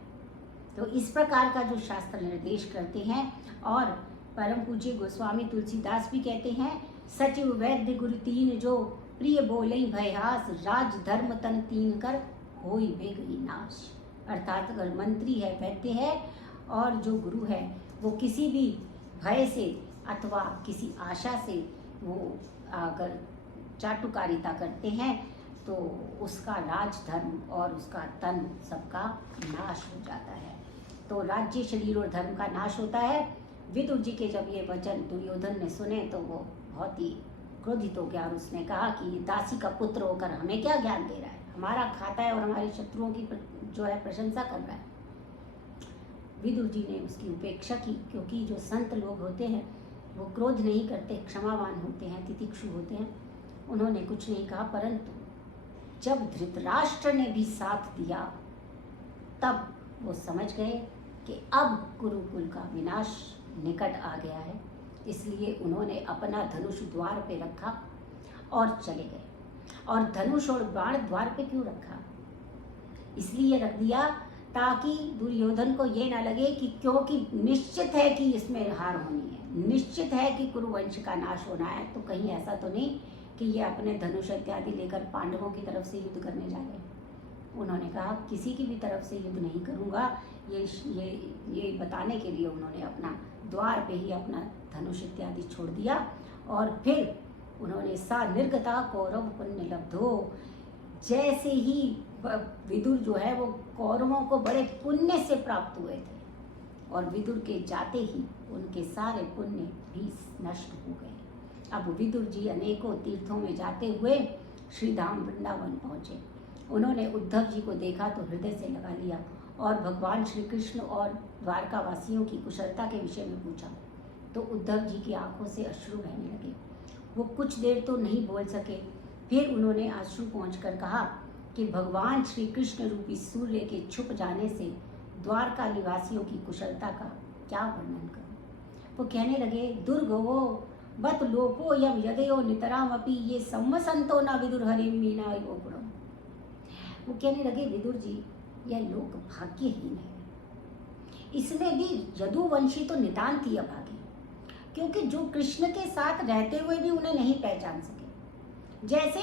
तो इस प्रकार का जो शास्त्र निर्देश करते हैं, और परम पूज्य गोस्वामी तुलसीदास भी कहते हैं, सचिव वैद्य गुरु तीन जो, प्रिय बोले भयहास, राज धर्म तन तीन कर, होई वेग विनाश। अर्थात अगर मंत्री है, वैद्य है, और जो गुरु है वो किसी भी भय से अथवा किसी आशा से वो अगर चाटुकारिता करते हैं तो उसका राज धर्म और उसका तन सबका नाश हो जाता है। तो राज्य शरीर और धर्म का नाश होता है। विदुर जी के जब ये वचन दुर्योधन ने सुने तो वो बहुत ही क्रोधित हो गया और उसने कहा कि दासी का पुत्र होकर हमें क्या ज्ञान दे रहा है, हमारा खाता है और हमारे शत्रुओं की जो है प्रशंसा कर रहा है। विदुर जी ने उसकी उपेक्षा की, क्योंकि जो संत लोग होते हैं वो क्रोध नहीं करते, क्षमावान होते हैं, तितिक्षु होते हैं। उन्होंने कुछ नहीं कहा, परंतु जब धृतराष्ट्र ने भी साथ दिया तब वो समझ गए कि अब कुरुकुल का विनाश निकट आ गया है। इसलिए उन्होंने अपना धनुष द्वार पे रखा और चले गए। और धनुष और बाण द्वार पे क्यों रखा? इसलिए रख दिया ताकि दुर्योधन को ये ना लगे कि क्योंकि निश्चित है कि इसमें हार होनी है, निश्चित है कि कुरुवंश का नाश होना है, तो कहीं ऐसा तो नहीं कि ये अपने धनुष इत्यादि लेकर पांडवों की तरफ से युद्ध करने जा रहे हैं। उन्होंने कहा किसी की भी तरफ से युद्ध नहीं करूंगा, ये बताने के लिए उन्होंने अपना द्वार पे ही अपना धनुष इत्यादि छोड़ दिया। और फिर उन्होंने सा निर्गता कौरव पुण्य लब्धो, जैसे ही विदुर जो है वो कौरवों को बड़े पुण्य से प्राप्त हुए थे, और विदुर के जाते ही उनके सारे पुण्य भी नष्ट हो गए। अब विदुर जी अनेकों तीर्थों में जाते हुए श्री धाम वृंदावन पहुँचे। उन्होंने उद्धव जी को देखा तो हृदय से लगा लिया और भगवान श्री कृष्ण और द्वारका वासियों की कुशलता के विषय में पूछा। तो उद्धव जी की आंखों से अश्रु बहने लगे। वो कुछ देर तो नहीं बोल सके, फिर उन्होंने अश्रु पहुँचकर कहा कि भगवान श्री कृष्ण रूपी सूर्य के छुप जाने से द्वारका निवासियों की कुशलता का क्या वर्णन करूं। वो कहने लगे, दुर्गवो बत लोको यम यदयो नितराम अपि ये संवसंतो न विदुर हरिम मीना योगुणम। वो कहने लगे, विदुर जी यह लोक भाग्यहीन है, इसमें भी यदुवंशी तो नितांत ही अभागे, क्योंकि जो कृष्ण के साथ रहते हुए भी उन्हें नहीं पहचान सके। जैसे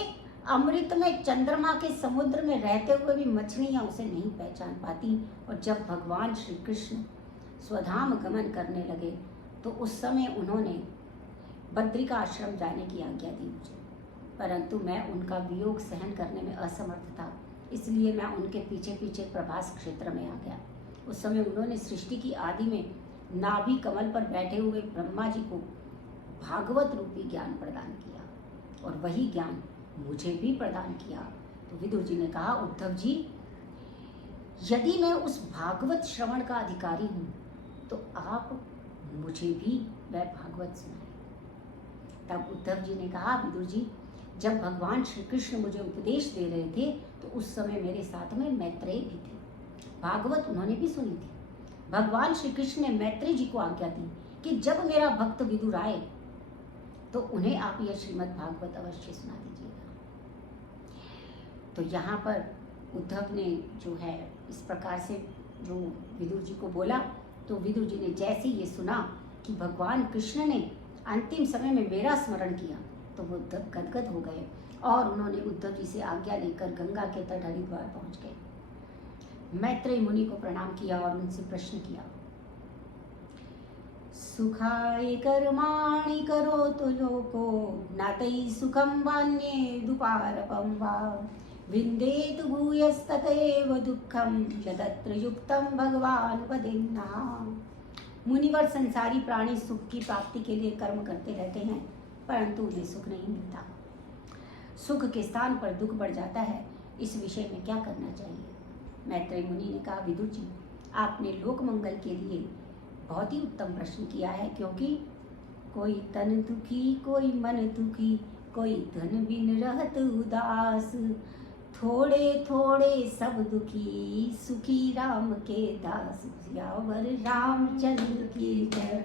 अमृत में चंद्रमा के समुद्र में रहते हुए भी मछलियां उसे नहीं पहचान पाती, और जब भगवान श्री कृष्ण स्वधाम गमन करने लगे तो उस समय उन्होंने बद्रिका आश्रम जाने की आज्ञा दी मुझे, परंतु मैं उनका वियोग सहन करने में असमर्थ था, इसलिए मैं उनके पीछे पीछे प्रभास क्षेत्र में आ गया। उस समय उन्होंने सृष्टि की आदि में नाभि कमल पर बैठे हुए ब्रह्मा जी को भागवत रूपी ज्ञान प्रदान किया, और वही ज्ञान मुझे भी प्रदान किया। तो विदुर जी ने कहा, उद्धव जी यदि मैं उस भागवत श्रवण का अधिकारी हूँ तो आप मुझे भी वह भागवत सुनाए। तब उद्धव जी ने कहा, विदुर जी जब भगवान श्री कृष्ण मुझे उपदेश दे रहे थे तो उस समय मेरे साथ में मैत्रेय भी थे, भागवत उन्होंने भी सुनी थी। भगवान श्री कृष्ण ने मैत्रेय जी को आज्ञा दी कि जब मेरा भक्त विदुर आए तो उन्हें आप यह श्रीमद् भागवत अवश्य सुना दीजिएगा। तो यहाँ पर उद्धव ने जो है इस प्रकार से जो विदुर जी को बोला, तो विदुर जी ने जैसे ये सुना कि भगवान कृष्ण ने अंतिम समय में मेरा स्मरण किया तो वो गदगद हो गए, और उन्होंने उद्धव जी से आज्ञा लेकर गंगा के तट हरिद्वार पहुँच गए। मैत्रेय मुनि को प्रणाम किया और उनसे प्रश्न किया, सुखाय कर्माणि करोतु लोको नातै सुखं वान्ये दुपारपं वा विन्देतु भूयस्ततैव दुःखं यदत्र युक्तं भगवान् वदेन्नः। मुनिवर संसारी प्राणी सुख की प्राप्ति के लिए कर्म करते रहते हैं, परंतु उन्हें सुख नहीं मिलता। सुख के स्थान पर दुख बढ़ जाता है, इस विषय में क्या करना चाहिए? मैत्रेय मुनि ने कहा, विदुर जी आपने लोक मंगल के लिए बहुत ही उत्तम प्रश्न किया है, क्योंकि कोई तन दुखी कोई मन दुखी कोई धन बिन रहत उदास, थोड़े थोड़े सब दुखी सुखी राम के दास। यावर रामचंद्र की जय,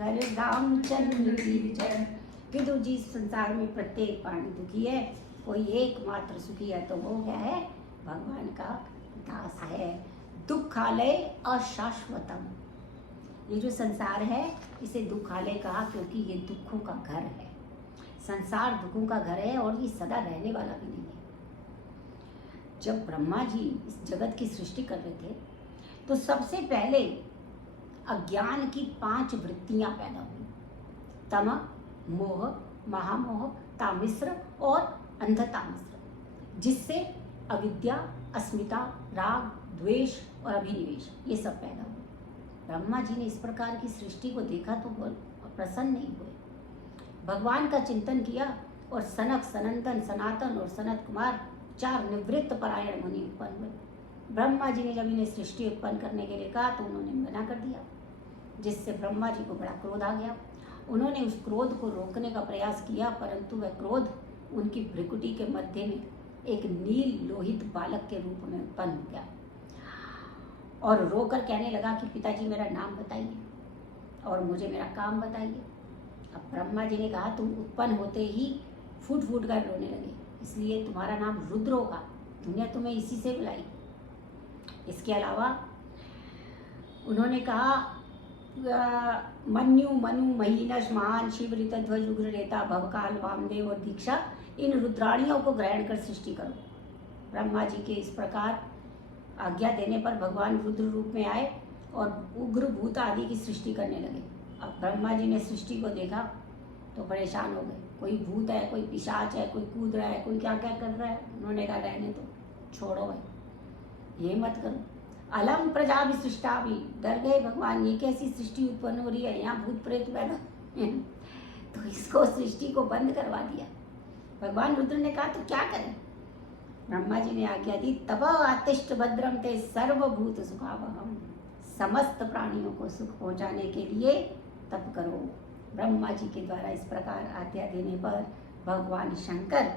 यावर रामचंद्र की जय। विदुर जी संसार में प्रत्येक प्राणी दुखी है, कोई एकमात्र सुखी है तो वो क्या है? भगवान का दास है। दुखालय अशाश्वतम, ये जो संसार है इसे दुखालय कहा क्योंकि ये दुखों का घर है। संसार दुखों का घर है और ये सदा रहने वाला भी नहीं है। जब ब्रह्मा जी इस जगत की सृष्टि कर रहे थे तो सबसे पहले अज्ञान की 5 वृत्तियां पैदा हुई, तम, मोह, महामोह, तामिश्र और अंधतामिश्र, जिससे अविद्या, अस्मिता, राग, द्वेष और अभिनिवेश ये सब पैदा हुए। ब्रह्मा जी ने इस प्रकार की सृष्टि को देखा तो वो प्रसन्न नहीं हुए, भगवान का चिंतन किया और सनक, सनंदन, सनातन और सनत कुमार 4 निवृत्त परायण मुनि उत्पन्न हुए। ब्रह्मा जी ने जब इन्हें सृष्टि उत्पन्न करने के लिए कहा तो उन्होंने मना कर दिया, जिससे ब्रह्मा जी को बड़ा क्रोध आ गया। उन्होंने उस क्रोध को रोकने का प्रयास किया, परंतु वह क्रोध उनकी भ्रिकुटी के मध्य में एक नील लोहित बालक के रूप में उत्पन्न हो गया और रोकर कहने लगा कि पिताजी मेरा नाम बताइए और मुझे मेरा काम बताइए। अब ब्रह्मा जी ने कहा तुम उत्पन्न होते ही फूट फूट कर रोने लगे, इसलिए तुम्हारा नाम रुद्र होगा, दुनिया तुम्हें इसी से बुलाई। इसके अलावा उन्होंने कहा मन्यु मनु महीनश महान शिव ऋतध्वज उग्र रेता भवकाल वामदेव और दीक्षा, इन रुद्राणियों को ग्रहण कर सृष्टि करो। ब्रह्मा जी के इस प्रकार आज्ञा देने पर भगवान रुद्र रूप में आए और उग्र भूत आदि की सृष्टि करने लगे। अब ब्रह्मा जी ने सृष्टि को देखा तो परेशान हो गए, कोई भूत है, कोई पिशाच है, कोई कूद रहा है, कोई क्या क्या कर रहा है। उन्होंने कहा रहने दो, छोड़ो भाई, ये मत करो। अलम प्रजा भी सृष्टा भी, डर गए भगवान, ये कैसी सृष्टि उत्पन्न हो रही है, यहाँ भूत प्रेत पैदा तो इसको सृष्टि को बंद करवा दिया। भगवान रुद्र ने कहा तो क्या करें। ब्रह्मा जी ने आज्ञा दी तब आतिष्ठ भद्रम ते सर्वभूत सुखावहम, समस्त प्राणियों को सुख पहुंचाने के लिए तप करो। ब्रह्मा जी के द्वारा इस प्रकार आज्ञा देने पर भगवान शंकर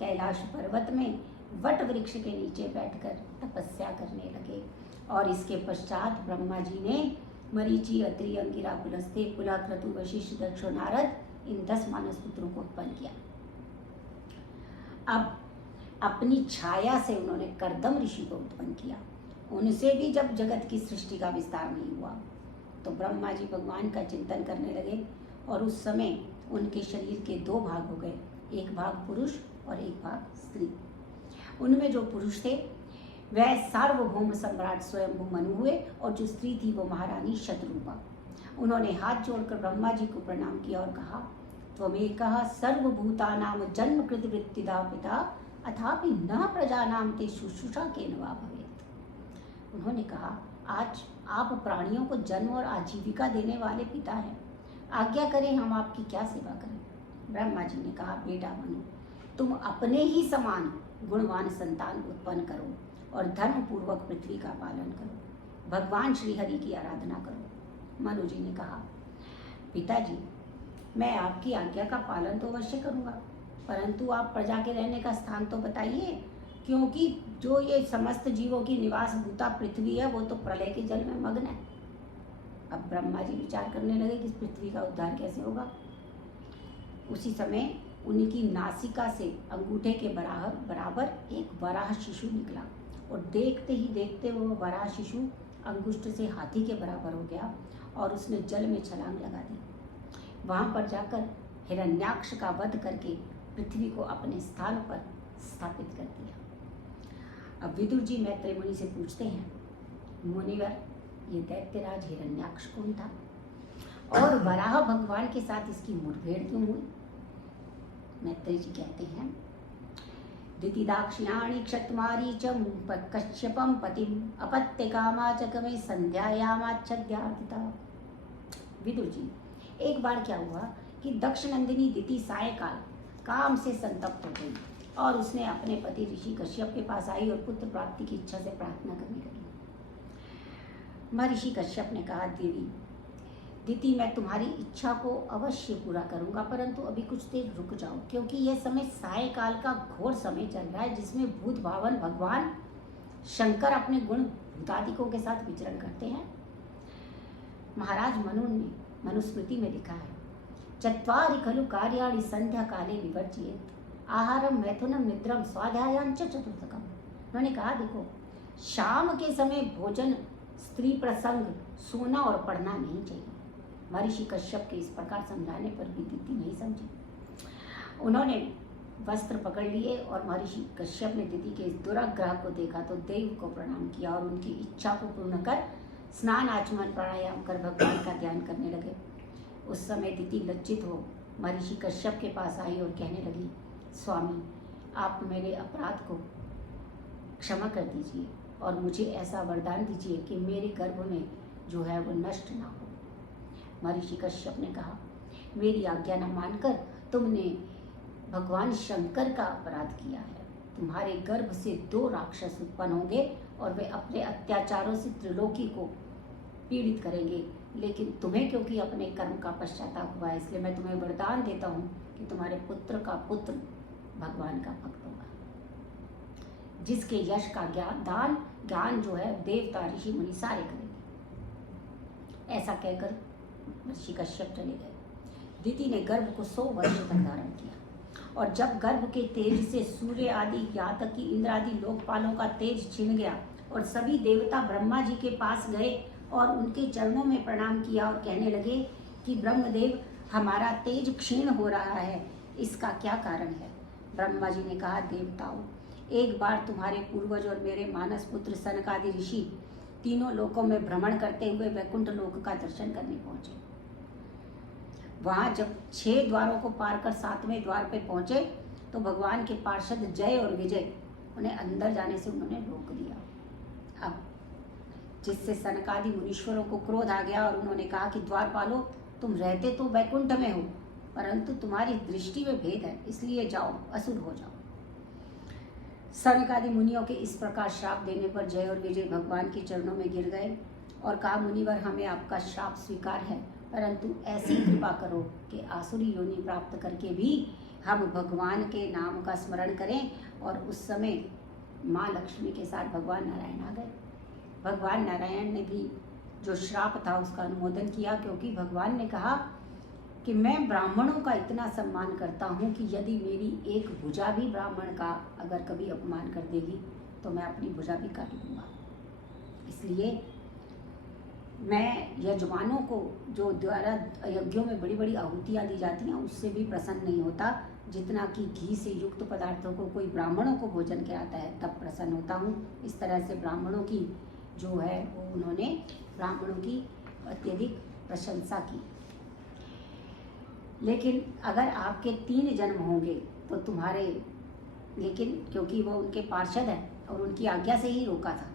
कैलाश पर्वत में वट वृक्ष के नीचे बैठकर तपस्या करने लगे और इसके पश्चात ब्रह्मा जी ने मरीचि, अत्रि, अंगिरा, पुलस्त्य, पुला, क्रतु, वशिष्ठ, दक्ष और नारद इन 10 मानस पुत्रों को उत्पन्न किया। अब अपनी छाया से उन्होंने कर्दम ऋषि को उत्पन्न किया। उनसे भी जब जगत की सृष्टि का विस्तार नहीं हुआ तो ब्रह्मा जी भगवान का चिंतन करने लगे और उस समय उनके शरीर के 2 भाग हो गए, एक भाग पुरुष और एक भाग स्त्री। उनमें जो पुरुष थे वह सार्वभौम सम्राट स्वयंभू मनु हुए और जो स्त्री थी वो महारानी शतरूपा। उन्होंने हाथ जोड़कर ब्रह्मा जी को प्रणाम किया और कहा त्वमेकः सर्वभूतानां जन्मकृत वृत्तिदा पिता अथापि न प्रजानां ते शुश्रूषा केन वा भवेत्। उन्होंने कहा आज आप प्राणियों को जन्म और आजीविका देने वाले पिता हैं, आज्ञा करें हम आपकी क्या सेवा करें। ब्रह्मा जी ने कहा बेटा मनु, तुम अपने ही समान गुणवान संतान उत्पन्न करो और धर्म पूर्वक पृथ्वी का पालन करो, भगवान श्री हरि की आराधना करो। मनु जी ने कहा पिताजी मैं आपकी आज्ञा का पालन तो अवश्य करूँगा, परंतु आप प्रजा के रहने का स्थान तो बताइए, क्योंकि जो ये समस्त जीवों की निवास भूता पृथ्वी है वो तो प्रलय के जल में मग्न है। अब ब्रह्मा जी विचार करने लगे कि इस पृथ्वी का उद्धार कैसे होगा। उसी समय उनकी नासिका से अंगूठे के बराबर एक वराह शिशु निकला और देखते ही देखते वो वराह शिशु अंगुष्ठ से हाथी के बराबर हो गया और उसने जल में छलांग लगा दी। वहाँ पर जाकर हिरण्याक्ष का वध करके पृथ्वी को अपने स्थान पर स्थापित कर दिया। अब विदुर जी मैत्रेय मुनि से पूछते हैं मुनिवर ये दैत्यराज हिरण्याक्ष कौन था और वराह भगवान के साथ इसकी मुठभेड़ क्यों हुई। मैत्रेय जी कहते हैं दितिदाक्ष्याणि क्षत्मारी च कश्यपम पतिम अपत्य कामाचक में संध्यायामाच्छद्यार्थिता। विदुर जी एक बार क्या हुआ कि दक्ष नंदिनी दिति सायकाल काम से संतप्त हो गई और उसने अपने पति ऋषि कश्यप के पास आई और पुत्र प्राप्ति की इच्छा से प्रार्थना करने लगी। महर्षि कश्यप ने कहा देवी दिति मैं तुम्हारी इच्छा को अवश्य पूरा करूंगा, परंतु अभी कुछ देर रुक जाओ, क्योंकि यह समय सायकाल का घोर समय चल रहा है जिसमें भूत भावन भगवान शंकर अपने गुण भूतादिकों के साथ विचरण करते हैं। महाराज मनु ने मनुस्मृति में लिखा है चत्वारि खलु कार्याणि संध्या काले विवर्जियेत् आहारम मैथुनम निद्रम स्वाध्यायांच चतुर्थकम। उन्होंने कहा देखो शाम के समय भोजन, स्त्री प्रसंग, सोना और पढ़ना नहीं चाहिए। महर्षि कश्यप के इस प्रकार समझाने पर भी दिति नहीं समझी। उन्होंने वस्त्र पकड़ लिए और महर्षि कश्यप ने दिति के इस दुराग्रह को देखा तो देव को प्रणाम किया और उनकी इच्छा को पूर्ण कर स्नान आचमन प्राणायाम कर भगवान का ध्यान करने लगे। उस समय दिति लज्जित हो महर्षि कश्यप के पास आई और कहने लगी स्वामी आप मेरे अपराध को क्षमा कर दीजिए और मुझे ऐसा वरदान दीजिए कि मेरे गर्भ में जो है वो नष्ट ना हो। महर्षि कश्यप ने कहा मेरी आज्ञा न मानकर तुमने भगवान शंकर का अपराध किया है। तुम्हारे गर्भ से 2 राक्षस उत्पन्न होंगे और वे अपने अत्याचारों से त्रिलोकी को पीड़ित करेंगे। लेकिन तुम्हें क्योंकि अपने कर्म का पश्चाताप हुआ है, इसलिए मैं तुम्हें वरदान देता हूँ कि तुम्हारे पुत्र का पुत्र भगवान का भक्त होगा, जिसके यश का ज्ञान जो है देवता ऋषि मुनि सारे करेंगे। ऐसा कहकर ऋषि कश्यप चले गए। दिति ने गर्भ को 100 वर्ष तक धारण किया, और जब गर्भ के तेज से सूर्य आदि यहाँ तक कि इंद्र आदि लोकपालों का तेज छिन गया और सभी देवता ब्रह्मा जी के पास गए और उनके चरणों में प्रणाम किया और कहने लगे कि ब्रह्मदेव, हमारा तेज क्षीण हो रहा है, इसका क्या कारण है? ब्रह्मा जी ने कहा, देवताओं, एक बार तुम्हारे पूर्वज और मेरे मानस पुत्र सनक आदि ऋषि तीनों लोकों में भ्रमण करते हुए वैकुंठ लोक का दर्शन करने पहुंचे। वहां जब 6 द्वारों को पार कर 7वें द्वार पे पहुंचे तो भगवान के पार्षद जय और विजय उन्हें अंदर जाने से उन्होंने रोक दिया। अब जिससे सनकादि मुनीश्वरों को क्रोध आ गया और उन्होंने कहा कि द्वारपालों, तुम रहते तो वैकुंठ में हो, परंतु तुम्हारी दृष्टि में भेद है, इसलिए जाओ, असुर हो जाओ। सनकादि मुनियों के इस प्रकार श्राप देने पर जय और विजय भगवान के चरणों में गिर गए और कहा, मुनिवर, हमें आपका श्राप स्वीकार है, परंतु ऐसी कृपा करो कि आसुरी योनि प्राप्त करके भी हम भगवान के नाम का स्मरण करें। और उस समय माँ लक्ष्मी के साथ भगवान नारायण आ गए। भगवान नारायण ने भी जो श्राप था उसका अनुमोदन किया, क्योंकि भगवान ने कहा कि मैं ब्राह्मणों का इतना सम्मान करता हूँ कि यदि मेरी एक भुजा भी ब्राह्मण का अगर कभी अपमान कर देगी तो मैं अपनी भुजा भी काट दूंगा। इसलिए मैं यजमानों को जो द्वारा यज्ञों में बड़ी बड़ी आहुतियाँ दी जाती हैं उससे भी प्रसन्न नहीं होता, जितना कि घी से युक्त पदार्थों को कोई ब्राह्मणों को भोजन कराता है तब प्रसन्न होता हूँ। इस तरह से ब्राह्मणों की जो है वो उन्होंने ब्राह्मणों की अत्यधिक प्रशंसा की। लेकिन अगर आपके 3 जन्म होंगे तो तुम्हारे, लेकिन क्योंकि वो उनके पार्षद हैं और उनकी आज्ञा से ही रोका था,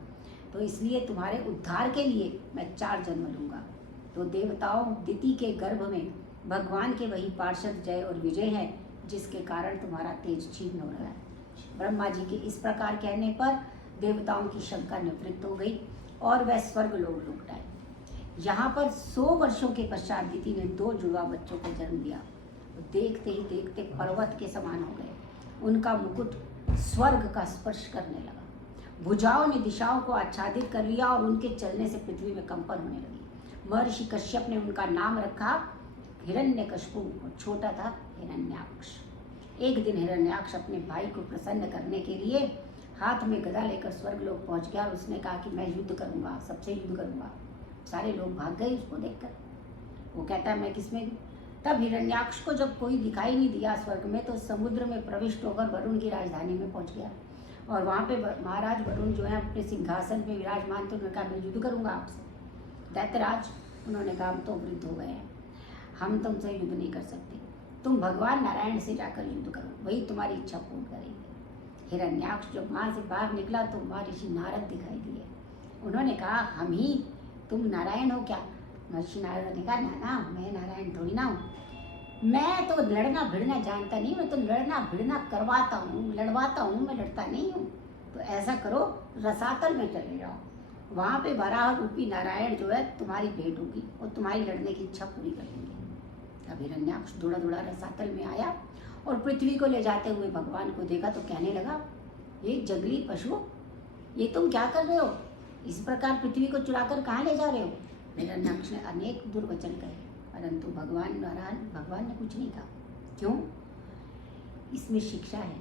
तो इसलिए तुम्हारे उद्धार के लिए मैं 4 जन्म लूँगा। तो देवताओं, दिति के गर्भ में भगवान के वही पार्षद जय और विजय है, जिसके कारण तुम्हारा तेज छीन हो रहा है। ब्रह्मा जी के इस प्रकार कहने पर देवताओं की शंका निवृत्त हो गई और वह स्वर्ग लोक लौट आए। यहाँ पर 100 वर्षों के पश्चात दिति ने 2 जुड़वा बच्चों को जन्म दिया। देखते ही देखते पर्वत के समान हो गए। उनका मुकुट स्वर्ग का स्पर्श करने लगा, भुजाओं ने दिशाओं को आच्छादित कर लिया और उनके चलने से पृथ्वी में कंपन होने लगी। महर्षि कश्यप ने उनका नाम रखा हिरण्यकशिपु और छोटा था हिरण्याक्ष। एक दिन हिरण्याक्ष अपने भाई को प्रसन्न करने के लिए हाथ में गदा लेकर स्वर्गलोक पहुंच गया और उसने कहा कि मैं युद्ध करूंगा, सबसे युद्ध करूंगा। सारे लोग भाग गए उसको देखकर। वो कहता है मैं किसमें दूं? तब हिरण्याक्ष को जब कोई दिखाई नहीं दिया स्वर्ग में, तो समुद्र में प्रविष्ट होकर वरुण की राजधानी में पहुंच गया और वहाँ पे महाराज वरुण जो है अपने सिंहासन पे विराजमान थे। उन्होंने कहा मैं युद्ध करूंगा आपसे। दैत्यराज, उन्होंने कहा हम तो वृद्ध हो गए हैं, हम तुमसे युद्ध नहीं कर सकते, तुम भगवान नारायण से जाकर युद्ध करो, वही तुम्हारी इच्छा पूर्ण करेंगे। हिरण्याक्ष जब वहाँ से बाहर निकला तो महर्षि नारद दिखाई दिए। उन्होंने कहा हम ही, तुम नारायण हो क्या? महर्षि नारद ने कहा ना ना, मैं नारायण थोड़ी ना हूँ, मैं तो लड़ना भिड़ना जानता नहीं, मैं तो लड़ना भिड़ना करवाता हूँ, लड़वाता हूँ, मैं लड़ता नहीं हूँ। तो ऐसा करो, रसातल में चले जाओ, वहाँ पे वराह रूपी नारायण जो है तुम्हारी भेंट होगी और तुम्हारी लड़ने की इच्छा पूरी कर देंगे। अब हिरण्याक्ष दौड़ा दौड़ा रसातल में आया और पृथ्वी को ले जाते हुए भगवान को देखा तो कहने लगा, ये जंगली पशु, ये तुम क्या कर रहे हो? इस प्रकार पृथ्वी को चुराकर कहाँ ले जा रहे हो? हिरण्याक्ष ने अनेक दुर्वचन कहे, परंतु भगवान ने कुछ नहीं कहा। क्यों? इसमें शिक्षा है,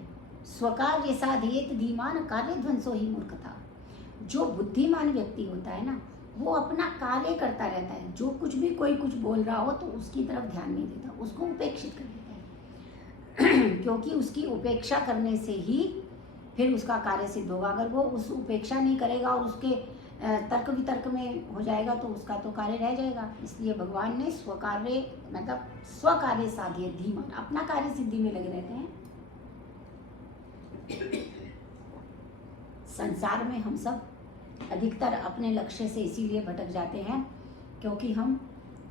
स्वकार्य साधयेत धीमान कार्य ध्वंसो ही मूर्खता। जो बुद्धिमान व्यक्ति होता है ना, वो अपना कार्य करता रहता है, जो कुछ भी कोई कुछ बोल रहा हो तो उसकी तरफ ध्यान नहीं देता, उसको उपेक्षित कर देता है क्योंकि उसकी उपेक्षा करने से ही फिर उसका कार्य सिद्ध होगा। अगर वो उस उपेक्षा नहीं करेगा और उसके तर्क वितर्क में हो जाएगा तो उसका तो कार्य रह जाएगा। इसलिए भगवान ने स्वकार्य मतलब स्वकार्य साध्य धीमान, अपना कार्य सिद्धि में लगे रहते हैं। संसार में हम सब अधिकतर अपने लक्ष्य से इसीलिए भटक जाते हैं क्योंकि हम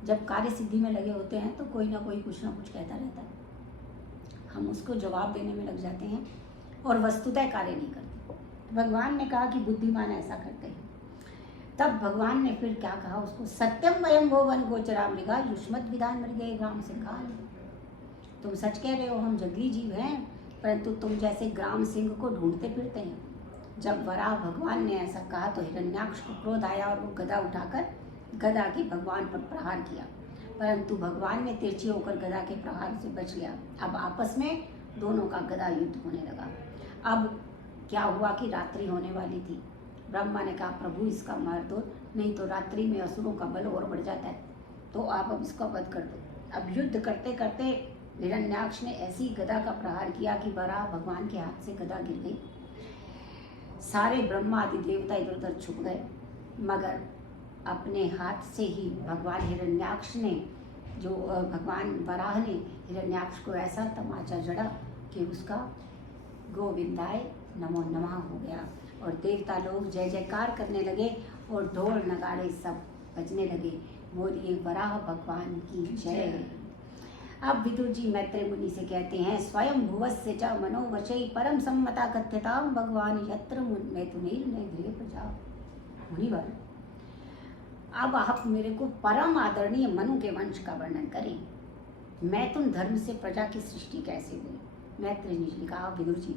जब कार्य सिद्धि में लगे होते हैं तो कोई ना कोई कुछ ना कुछ कहता रहता है, हम उसको जवाब देने में लग जाते हैं और वस्तुतः कार्य नहीं करते। भगवान ने कहा कि बुद्धिमान ऐसा करते हैं। तब भगवान ने फिर क्या कहा उसको, सत्यम वयम वो वन गोचरा मृगा युष्मत विधान मृगे ग्राम सिंहान। तुम सच कह रहे हो, हम जंगली जीव हैं, परंतु तुम जैसे ग्राम सिंह को ढूंढते फिरते हैं। जब वराह भगवान ने ऐसा कहा तो हिरण्याक्ष को क्रोध आया और वो गदा उठाकर गदा के भगवान पर प्रहार किया, परंतु भगवान ने तिरछी होकर गदा के प्रहार से बच लिया। अब आपस में दोनों का गदा युद्ध होने लगा। अब क्या हुआ कि रात्रि होने वाली थी। ब्रह्मा ने कहा, प्रभु इसका मार दो, नहीं तो रात्रि में असुरों का बल और बढ़ जाता है, तो आप अब इसका वध कर दो। अब युद्ध करते करते हिरण्याक्ष ने ऐसी गदा का प्रहार किया कि वराह भगवान के हाथ से गदा गिर गई। सारे ब्रह्मा आदि देवता इधर उधर छुप गए, मगर अपने हाथ से ही भगवान हिरण्याक्ष ने भगवान वराह ने हिरण्याक्ष को ऐसा तमाचा जड़ा कि उसका गोविंदाय नमो नमः हो गया और देवता लोग जय जयकार करने लगे और ढोल नगाड़े सब बजने लगे। बोलिए वराह भगवान की जय। अब विदुर जी मैत्रेय मुनि से कहते हैं, स्वयं भुवस्य च मनोवशै परम सम्मता कथ्यताम भगवान यत्र मैथुनीर नैद्रिय प्रजा। मुनिवर, अब आप मेरे को परम आदरणीय मनु के वंश का वर्णन करें। मैथुन धर्म से प्रजा की सृष्टि कैसे हुई। मैत्रेय जी ने कहा, विदुर जी,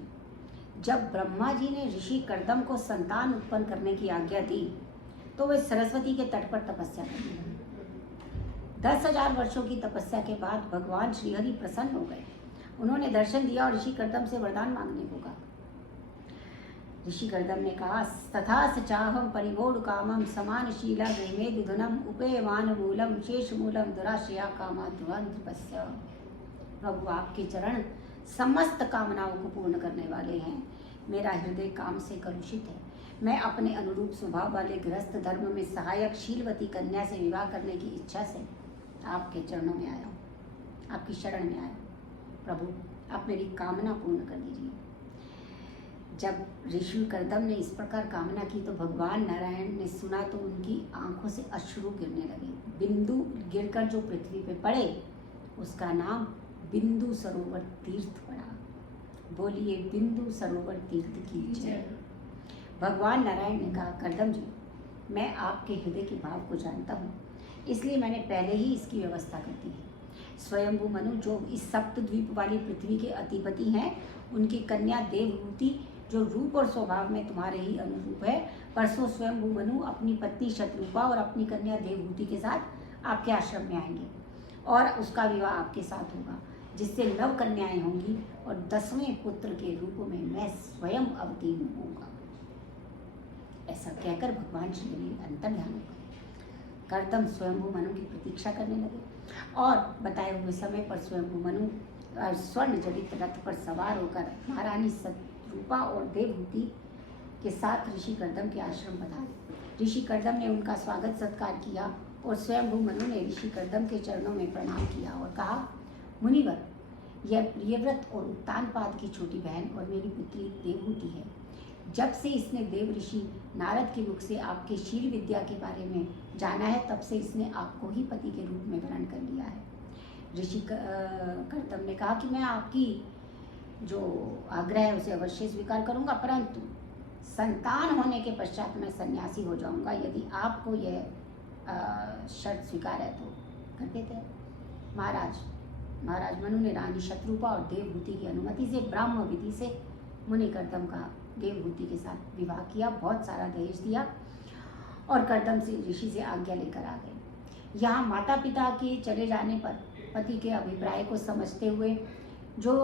जब ब्रह्मा जी ने ऋषि कर्दम को संतान उत्पन्न करने की आज्ञा दी तो वे सरस्वती के तट पर तपस्या करने लगे। 10,000 वर्षों की तपस्या के बाद भगवान श्रीहरि प्रसन्न हो गए। उन्होंने दर्शन दिया और ऋषि कर्दम से वरदान मांगने को कहा। ऋषि कर्दम ने कहा, तथा चाहम परिवोड कामम समानशीला गृहमेधुधनम उपेयमान मूलम शेष मूलम दुराशया कामा ध्रुवंत्रपस्य। प्रभु, आपके चरण समस्त कामनाओं को पूर्ण करने वाले हैं। मेरा हृदय काम से कलुषित है। मैं अपने अनुरूप स्वभाव वाले गृहस्थ धर्म में सहायक शीलवती कन्या से विवाह करने की इच्छा से आपके चरणों में आया हूँ, आपकी शरण में आया। प्रभु, आप मेरी कामना पूर्ण कर दीजिए। जब ऋषि कर्दम ने इस प्रकार कामना की तो भगवान नारायण ने सुना तो उनकी आंखों से अश्रु गिरने लगे। बिंदु गिरकर जो पृथ्वी पे पड़े उसका नाम बिंदु सरोवर तीर्थ पड़ा। बोलिए बिंदु सरोवर तीर्थ की जय। भगवान नारायण ने कहा, कर्दम जी, मैं आपके हृदय के भाव को जानता हूँ, इसलिए मैंने पहले ही इसकी व्यवस्था कर दी है। स्वयंभू मनु जो इस सप्तद्वीप वाली पृथ्वी के अधिपति हैं, उनकी कन्या देवहूति जो रूप और स्वभाव में तुम्हारे ही अनुरूप है, परसों स्वयंभू मनु अपनी पत्नी शत्रुपा और अपनी कन्या देवहूति के साथ आपके आश्रम में आएंगे और उसका विवाह आपके साथ होगा, जिससे 9 कन्याएं होंगी और 10वें पुत्र के रूप में मैं स्वयं अवतीर्ण होऊंगा। ऐसा कहकर भगवान श्री अंतर्ध्यान हो गए। कर्दम स्वयंभू मनु की प्रतीक्षा करने लगे और बताए हुए समय पर स्वयंभू मनु स्वर्ण जड़ित रथ पर सवार होकर महारानी शत्रुपा और देवहूति के साथ ऋषि कर्दम के आश्रम पधारे। ऋषि कर्दम ने उनका स्वागत सत्कार किया और स्वयंभू मनु ने ऋषि कर्दम के चरणों में प्रणाम किया और कहा, मुनिवर, यह प्रियव्रत और उत्तानपाद की छोटी बहन और मेरी पुत्री देवहूति है। जब से इसने देव ऋषि नारद के मुख से आपके शील विद्या के बारे में जाना है, तब से इसने आपको ही पति के रूप में ग्रहण कर लिया है। ऋषि कर्दम ने कहा कि मैं आपकी जो आग्रह है उसे अवश्य स्वीकार करूंगा, परंतु संतान होने के पश्चात मैं सन्यासी हो जाऊंगा। यदि आपको यह शर्त स्वीकार है तो कर देते हैं। महाराज मनु ने रानी शत्रुपा और देवहूति की अनुमति से ब्राह्म विधि से मुनि कर्दम का देवहूति के साथ विवाह किया, बहुत सारा दहेज दिया और कर्दम से ऋषि से आज्ञा लेकर आ गए। यहाँ माता पिता के चले जाने पर पति के अभिप्राय को समझते हुए जो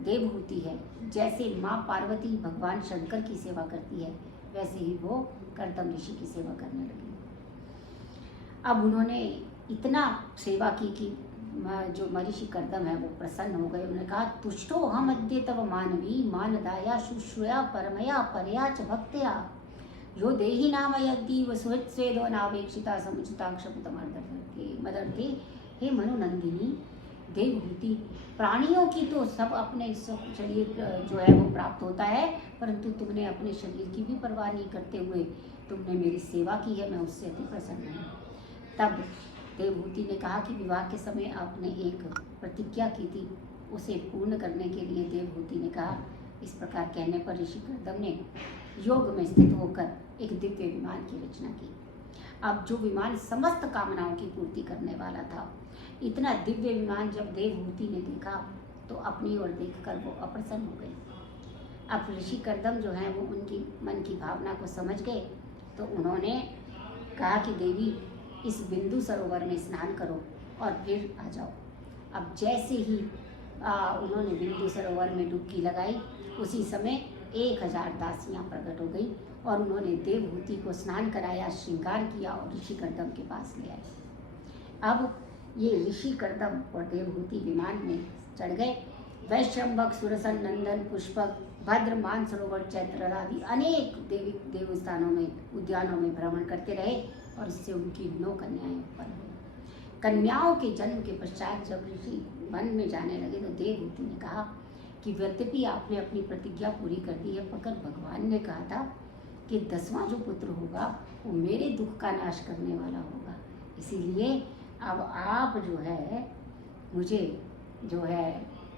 देवहूति है, जैसे माँ पार्वती भगवान शंकर की सेवा करती है, वैसे ही वो कर्दम ऋषि की सेवा करने लगी। अब उन्होंने इतना सेवा की कि जो महर्षि कर्दम है वो प्रसन्न हो गए। उन्होंने कहा, तुष्टो हम अद्य तव मानवी मानदाया शुश्रूया परमया परया च भक्त्या यो देहि नाम यद्दीव सुहृत् स्वेदो नावेक्षिता समुचिता क्षपितमर्दर्थे मदर्थे। हे मनुनंदिनी देवहूति, प्राणियों की तो सब अपने शरीर जो है वो प्राप्त होता है, परंतु तुमने अपने शरीर की भी परवाह नहीं करते हुए तुमने मेरी सेवा की है, मैं उससे अति प्रसन्न हूँ। तब देवहूति ने कहा कि विवाह के समय आपने एक प्रतिज्ञा की थी, उसे पूर्ण करने के लिए देवहूति ने कहा, इस प्रकार कहने पर ऋषि कर्दम ने योग में स्थित होकर एक दिव्य विमान की रचना की। अब जो विमान समस्त कामनाओं की पूर्ति करने वाला था, इतना दिव्य विमान जब देवहूति ने देखा तो अपनी ओर देखकर वो अप्रसन्न हो गई। अब ऋषि कर्दम जो हैं वो उनकी मन की भावना को समझ गए, तो उन्होंने कहा कि देवी, इस बिंदु सरोवर में स्नान करो और फिर आ जाओ। अब जैसे ही उन्होंने बिंदु सरोवर में डुबकी लगाई, उसी समय 1000 दासियाँ प्रकट हो गई और उन्होंने देवहूति को स्नान कराया, श्रृंगार किया और ऋषि कर्दम के पास ले आए। अब ये ऋषि कर्दम और देवहूति विमान में चढ़ गए। वैश्रम्भक, सुरसन, नंदन, पुष्पक, भद्र, मानसरोवर, चैत्र आदि अनेक देवस्थानों में, उद्यानों में भ्रमण करते रहे और इससे उनकी 9 कन्याएं उत्पन्न हुई। कन्याओं के जन्म के पश्चात जब ऋषि वन में जाने लगे तो देवहूति ने कहा कि यद्यपि आपने अपनी प्रतिज्ञा पूरी कर दी है, मगर भगवान ने कहा था कि 10वां जो पुत्र होगा वो मेरे दुख का नाश करने वाला होगा, इसीलिए अब आप जो है मुझे जो है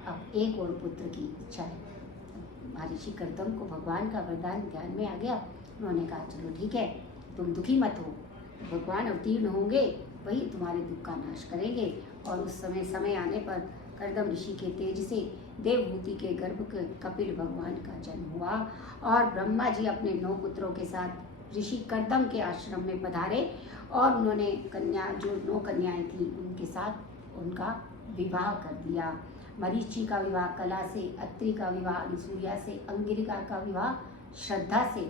अब एक और पुत्र की इच्छा है। महर्षि कर्दम को भगवान का वरदान ध्यान में आ गया। उन्होंने कहा चलो ठीक है, तुम दुखी मत हो, भगवान अवतीर्ण होंगे, वही तुम्हारे दुख का नाश करेंगे। और उस समय आने पर कर्दम ऋषि के तेज से देवहूति के गर्भ के कपिल भगवान का जन्म हुआ और ब्रह्मा जी अपने 9 पुत्रों के साथ ऋषि कर्दम के आश्रम में पधारे और उन्होंने जो 9 कन्याएं थी उनके साथ उनका विवाह कर दिया। मरीचि का विवाह कला से, अत्रि का विवाह अनुसूया से, अंगिरिका का विवाह श्रद्धा से,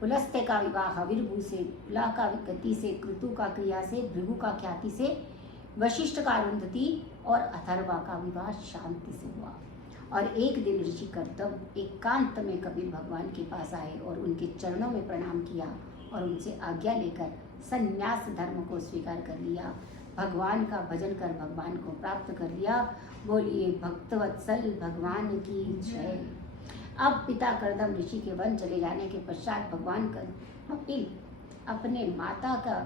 पुलस्त्य का विवाह हविर्भू से, पुला का गति से, कृतु का क्रिया से, भृगु का ख्याति से, वशिष्ठ का अरुंधति और अथर्वा का विवाह शांति से हुआ। और एक दिन ऋषि कर्दम एकांत में कपिल भगवान के पास आए और उनके चरणों में प्रणाम किया और उनसे आज्ञा लेकर संन्यास धर्म को स्वीकार कर लिया। भगवान का भजन कर भगवान को प्राप्त कर लिया। बोलिए भक्तवत्सल भगवान की जय। अब पिता कर्दम ऋषि के वन चले जाने के पश्चात भगवान कपिल अपने माता का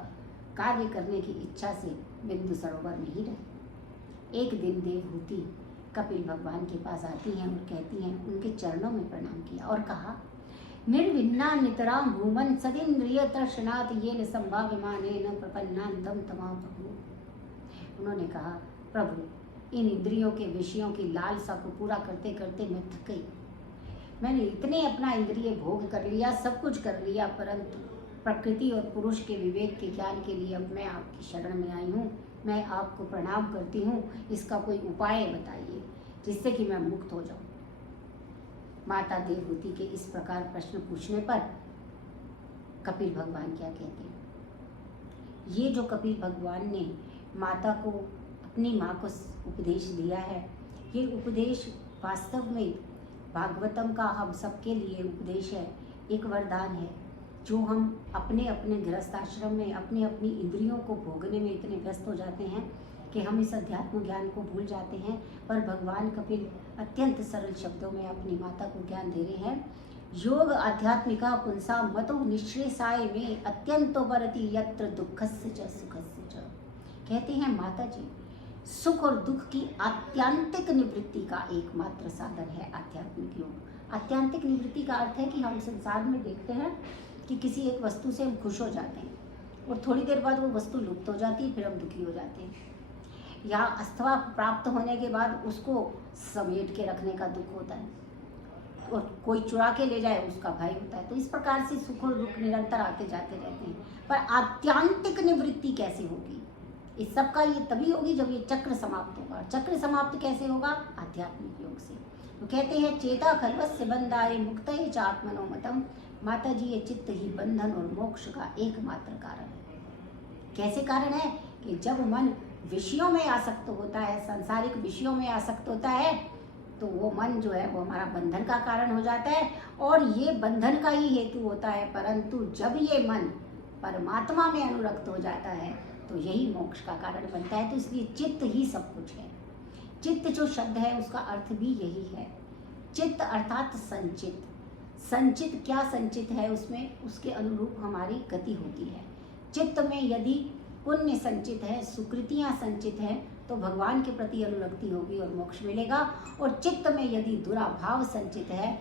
कार्य करने की इच्छा से बिंदु सरोवर में ही रहे। एक दिन देवहूति कपिल भगवान के पास आती हैं और कहती हैं, उनके चरणों में प्रणाम किया और कहा, निर्विन्ना नितराम भूमन सदिन्द्रिय तर्शनात् येन संभाव्यमानेन प्रपन्नान्तं तमाम प्रभु। उन्होंने कहा, प्रभु, इन इंद्रियों के विषयों की लालसा को पूरा करते करते मैं थक गई। मैंने इतने अपना इंद्रिय भोग कर लिया, सब कुछ कर लिया, परंतु प्रकृति और पुरुष के विवेक के ज्ञान के लिए अब मैं आपकी शरण में आई हूँ। मैं आपको प्रणाम करती हूँ, इसका कोई उपाय बताइए जिससे कि मैं मुक्त हो जाऊँ। माता देवहूति के इस प्रकार प्रश्न पूछने पर कपिल भगवान क्या कहते हैं? ये जो कपिल भगवान ने माता को, अपनी माँ को उपदेश दिया है, ये उपदेश वास्तव में भागवतम का हम सबके लिए उपदेश है, एक वरदान है जो हम अपने अपने गृहस्थाश्रम में अपनी अपनी इंद्रियों को भोगने में इतने व्यस्त हो जाते हैं कि हम इस अध्यात्म ज्ञान को भूल जाते हैं। पर भगवान कपिल अत्यंत सरल शब्दों में अपनी माता को ज्ञान दे रहे हैं। योग आध्यात्मिका पुंसा मतो निश्रेषाय में अत्यंतो वरति यत्र दुखस्य च सुखस्य च। कहते हैं माता जी, सुख और दुख की आत्यांतिक निवृत्ति का एकमात्र साधन है आध्यात्मिक योग। आत्यांतिक निवृत्ति का अर्थ है कि हम संसार में देखते हैं कि किसी एक वस्तु से हम खुश हो जाते हैं और थोड़ी देर बाद वो वस्तु लुप्त हो जाती है, फिर हम दुखी हो जाते हैं। या अस्थवा प्राप्त होने के बाद उसको समेट के रखने का दुख होता है और कोई चुरा के ले जाए उसका भय होता है। तो इस प्रकार से सुख और दुख निरंतर आते जाते रहते हैं। पर आत्यांतिक निवृत्ति कैसे होगी? इस सब का ये तभी होगी जब ये चक्र समाप्त होगा। चक्र समाप्त कैसे होगा? आध्यात्मिक योग से। तो कहते हैं चेता खलवस्य बंधाय मुक्तये च आत्मनो मतम। माता जी, ये चित्त ही बंधन और मोक्ष का एकमात्र कारण है। कैसे कारण है? कि जब मन विषयों में आसक्त होता है, सांसारिक विषयों में आसक्त होता है, तो वो मन जो है वो हमारा बंधन का कारण हो जाता है और ये बंधन का ही हेतु होता है। परंतु जब ये मन परमात्मा में अनुरक्त हो जाता है तो यही मोक्ष का कारण बनता है। तो इसलिए चित्त ही सब कुछ है। चित्त जो शब्द है उसका अर्थ भी यही है। चित्त अर्थात संचित। संचित क्या संचित है? उसमें उसके अनुरूप हमारी गति होती है। चित्त में यदि पुण्य संचित है, सुकृतियाँ संचित हैं, तो भगवान के प्रति अनुरक्ति होगी और मोक्ष मिलेगा। और चित्त में यदि दुराभाव संचित है,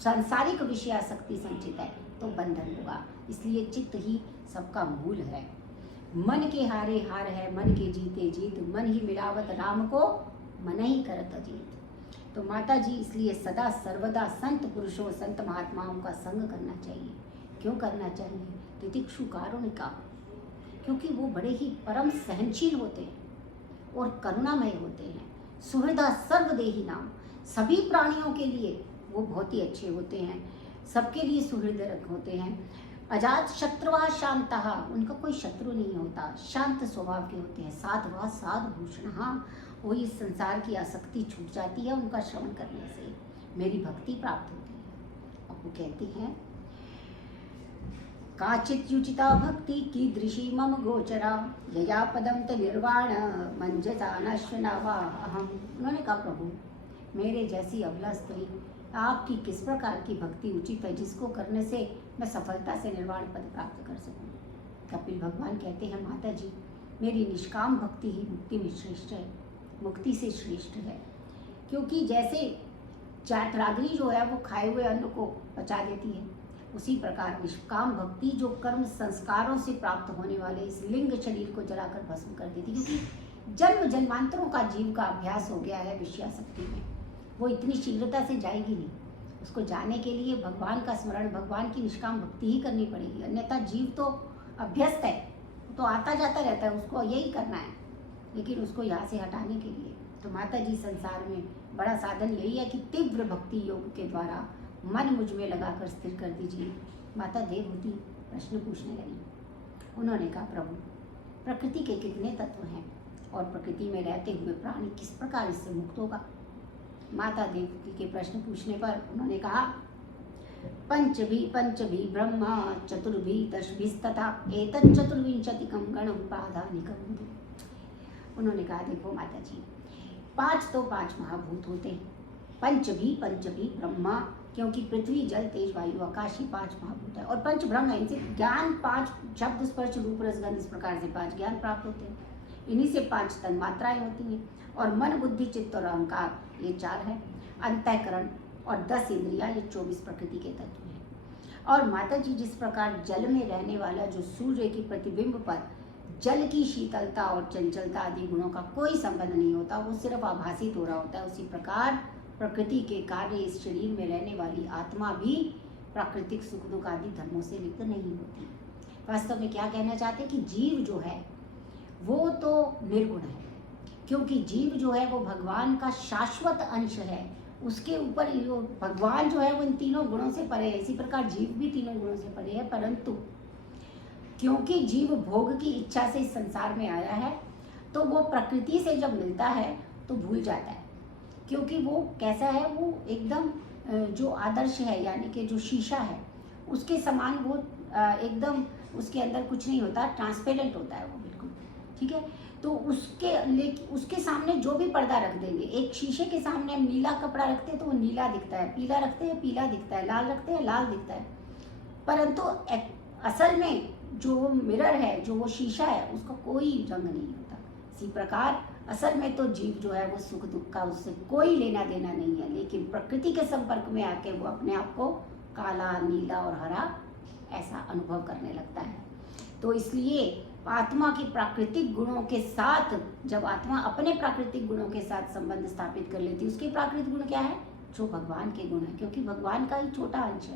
सांसारिक विषयासक्ति संचित है तो बंधन होगा। इसलिए चित्त ही सबका मूल है। मन के हारे हार है, मन के जीते जीत, मन ही मिलावत राम को, मन ही करत अजीत। तो माता जी इसलिए सदा सर्वदा संत पुरुषों, संत महात्माओं का संग करना चाहिए। क्यों करना चाहिए? तितिक्षु कारुणिका, क्योंकि वो बड़े ही परम सहनशील होते हैं और करुणामय होते हैं। सुहृदा सर्वदेही नाम, सभी प्राणियों के लिए वो बहुत ही अच्छे होते हैं, सबके लिए सुहृदय होते हैं। अजात शत्रुवा शांतः, उनका कोई शत्रु नहीं होता, शांत स्वभाव के होते हैं। साधवा साध भूषण, वो इस संसार की आसक्ति छूट जाती है उनका श्रवण करने से, मेरी भक्ति प्राप्त होती है। अब वो कहती हैं, काचित युचिता भक्ति की दृशि मम गोचरा, यया पदम त निर्वाण मंजता नश्वनावा अहम। उन्होंने कहा, प्रभु मेरे जैसी अबला स्त्री, आपकी किस प्रकार की भक्ति उचित है जिसको करने से मैं सफलता से निर्वाण पद प्राप्त कर सकूं। कपिल भगवान कहते हैं, माता जी मेरी निष्काम भक्ति ही मुक्ति में श्रेष्ठ है, मुक्ति से श्रेष्ठ है। क्योंकि जैसे चातराग्नि जो है वो खाए हुए अन्न को पचा देती है, उसी प्रकार निष्काम भक्ति जो कर्म संस्कारों से प्राप्त होने वाले इस लिंग शरीर को जलाकर भस्म कर देती है। क्योंकि जन्म जन्मांतरों का जीव का अभ्यास हो गया है विषयासक्ति में, वो इतनी शीघ्रता से जाएगी नहीं। उसको जाने के लिए भगवान का स्मरण, भगवान की निष्काम भक्ति ही करनी पड़ेगी। अन्यथा जीव तो अभ्यस्त है, तो आता जाता रहता है, उसको यही करना है। लेकिन उसको यहाँ से हटाने के लिए तो माता जी संसार में बड़ा साधन यही है कि तीव्र भक्ति योग के द्वारा मन मुझ में लगाकर स्थिर कर दीजिए। माता देवहूति प्रश्न पूछने लगी। उन्होंने कहा, प्रभु प्रकृति के कितने तत्व हैं और प्रकृति में रहते हुए प्राणी किस प्रकार इससे मुक्त होगा? माता देवहूति के प्रश्न पूछने पर उन्होंने कहा, पंचभी ब्रह्मा चतुर्भी दशभिस्तथा एतत् चतुर्विंशतिकं गणं प्राधानिकं। उन्होंने कहा, देखो माता जी, 5 तो 5 महाभूत होते हैं। पंचभी ब्रह्मा, क्योंकि पृथ्वी जल तेज वायु आकाश ही 5 महाभूत है। और पंच ब्रह्म है, इनसे ज्ञान 5 शब्द स्पर्श रूप रस गंध, इस प्रकार से 5 ज्ञान प्राप्त होते हैं। इन्हीं से 5 तन मात्राएं होती हैं। और मन बुद्धि चित्त और अहंकार ये 4 है। अंतःकरण और 10 इंद्रियां, ये 24 प्रकृति के तत्व हैं। और माता जी जिस प्रकार जल में रहने वाला जो सूर्य की प्रतिबिंब पर जल की शीतलता और चंचलता आदि गुणों का कोई संबंध नहीं होता, वो सिर्फ आभासित हो रहा होता है, उसी प्रकार प्रकृति के कार्य इस शरीर में रहने वाली आत्मा भी प्राकृतिक सुख दुख आदि धर्मों से लिप्त नहीं होती। वास्तव में क्या कहना चाहते हैं कि जीव जो है वो तो निर्गुण है, क्योंकि जीव जो है वो भगवान का शाश्वत अंश है। उसके ऊपर भगवान जो है वो इन तीनों गुणों से परे है, इसी प्रकार जीव भी तीनों गुणों से परे है। परंतु क्योंकि जीव भोग की इच्छा से इस संसार में आया है, तो वो प्रकृति से जब मिलता है तो भूल जाता है। क्योंकि वो कैसा है, वो एकदम जो आदर्श है, यानी कि जो शीशा है उसके समान वो एकदम, उसके अंदर कुछ नहीं होता, ट्रांसपेरेंट होता है वो बिल्कुल, ठीक है। तो उसके सामने जो भी पर्दा रख देंगे, एक शीशे के सामने हम नीला कपड़ा रखते हैं तो वो नीला दिखता है, पीला रखते हैं पीला दिखता है, लाल रखते हैं लाल दिखता है। परंतु असल में जो मिरर है, जो वो शीशा है, उसका कोई रंग नहीं होता। इसी प्रकार असल में तो जीव जो है वो सुख दुख का उससे कोई लेना देना नहीं है, लेकिन प्रकृति के संपर्क में आके वो अपने आप को काला, नीला और हरा ऐसा अनुभव करने लगता है। तो इसलिए आत्मा की प्राकृतिक गुणों के साथ, जब आत्मा अपने प्राकृतिक गुणों के साथ संबंध स्थापित कर लेती है, उसके प्राकृतिक गुण क्या है? जो भगवान के गुण है, क्योंकि भगवान का ही छोटा अंश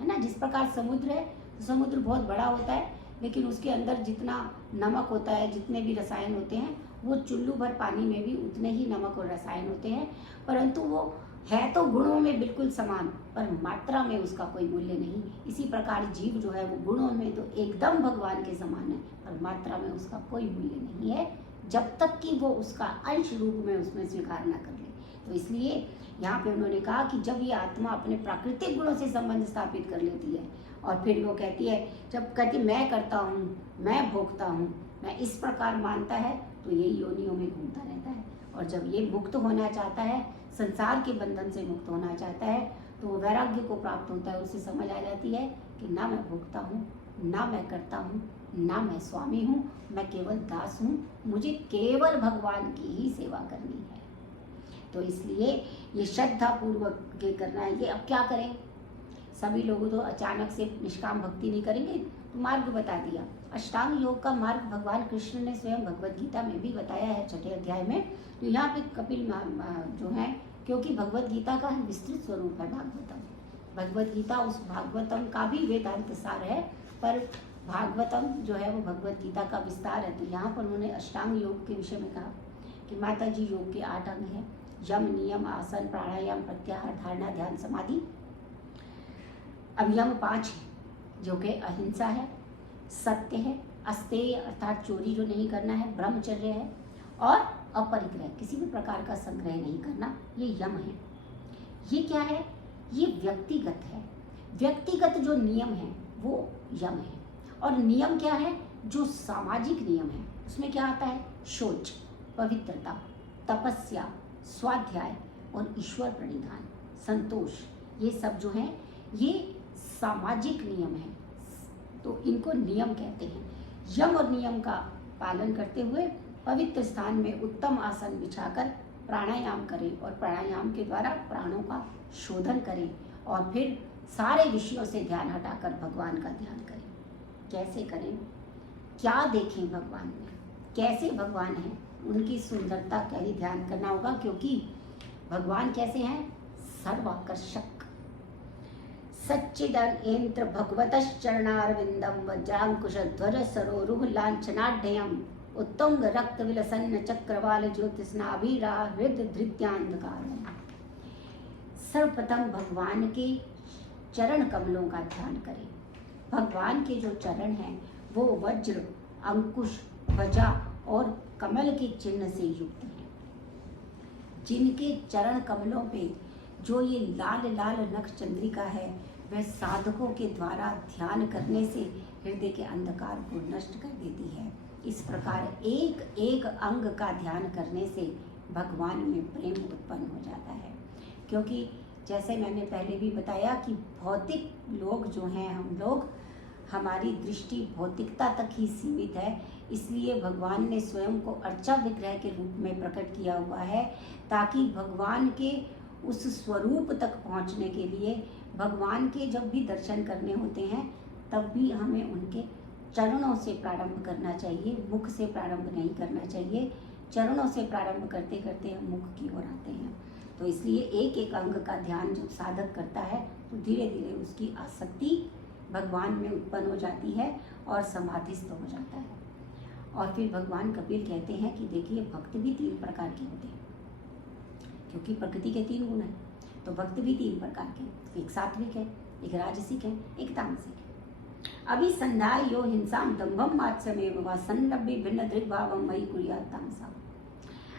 है ना। जिस प्रकार समुद्र है, तो समुद्र बहुत बड़ा होता है, लेकिन उसके अंदर जितना नमक होता है, जितने भी रसायन होते हैं, वो चुल्लू भर पानी में भी उतने ही नमक और रसायन होते हैं। परंतु वो है तो गुणों में बिल्कुल समान, पर मात्रा में उसका कोई मूल्य नहीं। इसी प्रकार जीव जो है वो गुणों में तो एकदम भगवान के समान है, पर मात्रा में उसका कोई मूल्य नहीं है, जब तक कि वो उसका अंश रूप में उसमें स्वीकार ना कर ले। तो इसलिए यहाँ पे उन्होंने कहा कि जब ये आत्मा अपने प्राकृतिक गुणों से संबंध स्थापित कर लेती है और फिर वो कहती है, जब कहती मैं करता हूँ, मैं भोगता हूँ, मैं इस प्रकार मानता है, तो यही योनियों में घूमता रहता है। और जब ये मुक्त होना चाहता है, संसार के बंधन से मुक्त होना चाहता है, तो वो वैराग्य को प्राप्त होता है। उसे समझ आ जाती है कि ना मैं भोगता हूँ, ना मैं करता हूँ, ना मैं स्वामी हूँ, मैं केवल दास हूँ, मुझे केवल भगवान की ही सेवा करनी है। तो इसलिए ये श्रद्धा पूर्वक ये करना है। ये अब क्या करें, सभी लोग तो अचानक से निष्काम भक्ति नहीं करेंगे, तो मार्ग बता दिया। अष्टांग योग का मार्ग भगवान कृष्ण ने स्वयं भगवद गीता में भी बताया है 6ठे अध्याय में। तो यहाँ पे कपिल जो है, क्योंकि भगवद गीता का विस्तृत स्वरूप है भागवतम, भगवद गीता उस भागवतम का भी वेदांत सार है, पर भागवतम जो है वो भगवद गीता का विस्तार है। तो यहाँ पर उन्होंने अष्टांग योग के विषय में कहा कि माता जी योग के 8 अंग हैं, यम, नियम, आसन, प्राणायाम, प्रत्याहार, धारणा, ध्यान, समाधि। अब यम 5 है जो कि अहिंसा है, सत्य है, अस्तेय अर्थात चोरी जो नहीं करना है, ब्रह्मचर्य है, और अपरिग्रह किसी भी प्रकार का संग्रह नहीं करना, ये यम है। ये क्या है, ये व्यक्तिगत है। व्यक्तिगत जो नियम है वो यम है। और नियम क्या है, जो सामाजिक नियम है उसमें क्या आता है, शौच, पवित्रता, तपस्या, स्वाध्याय और ईश्वर प्रणिधान, संतोष, ये सब जो हैं ये सामाजिक नियम है, तो इनको नियम कहते हैं। यम और नियम का पालन करते हुए पवित्र स्थान में उत्तम आसन बिछाकर प्राणायाम करें और प्राणायाम के द्वारा प्राणों का शोधन करें और फिर सारे विषयों से ध्यान हटाकर भगवान का ध्यान करें। कैसे करें, क्या देखें भगवान में, कैसे भगवान हैं, उनकी सुंदरता का ही ध्यान करना होगा, क्योंकि भगवान कैसे हैं, सर्वाकर्षक। सच्चिदानंद भगवतश्चरणारविंदम वज्रांकुशध्वज सरोरुह लांछनाढ्यम उत्तुंग रक्त विलसन्न चक्रवाल ज्योतिस्नाभिराहृद धृत्यांधकारम। सर्वप्रथम भगवान के चरण कमलों का ध्यान करें। भगवान के जो चरण हैं वो वज्र, अंकुश, ध्वजा और कमल के चिन्ह से युक्त हैं। जिनके चरण कमलों पे जो ये लाल लाल नख चंद्रिका है, वह साधकों के द्वारा ध्यान करने से हृदय के अंधकार को नष्ट कर देती है। इस प्रकार एक एक अंग का ध्यान करने से भगवान में प्रेम उत्पन्न हो जाता है। क्योंकि जैसे मैंने पहले भी बताया कि भौतिक लोग जो हैं, हम लोग, हमारी दृष्टि भौतिकता तक ही सीमित है, इसलिए भगवान ने स्वयं को अर्चा विग्रह के रूप में प्रकट किया हुआ है, ताकि भगवान के उस स्वरूप तक पहुंचने के लिए, भगवान के जब भी दर्शन करने होते हैं तब भी हमें उनके चरणों से प्रारंभ करना चाहिए, मुख से प्रारंभ नहीं करना चाहिए। चरणों से प्रारंभ करते करते हम मुख की ओर आते हैं। तो इसलिए एक एक अंग का ध्यान जब साधक करता है तो धीरे धीरे उसकी आसक्ति भगवान में उत्पन्न हो जाती है और समाधिस्थ हो जाता है। और फिर भगवान कपिल कहते हैं कि देखिए, भक्त भी 3 प्रकार के होते हैं, क्योंकि प्रकृति के 3 गुण हैं, तो भक्त भी 3 प्रकार के, एक सात्विक है, एक राजसिक है, एक तामसिक है। अभी संध्याय यो हिंसाम दंभम मात्समेव वा संलभ्य भिन्न दृग्भावम मयि कुर्यात् तामसा।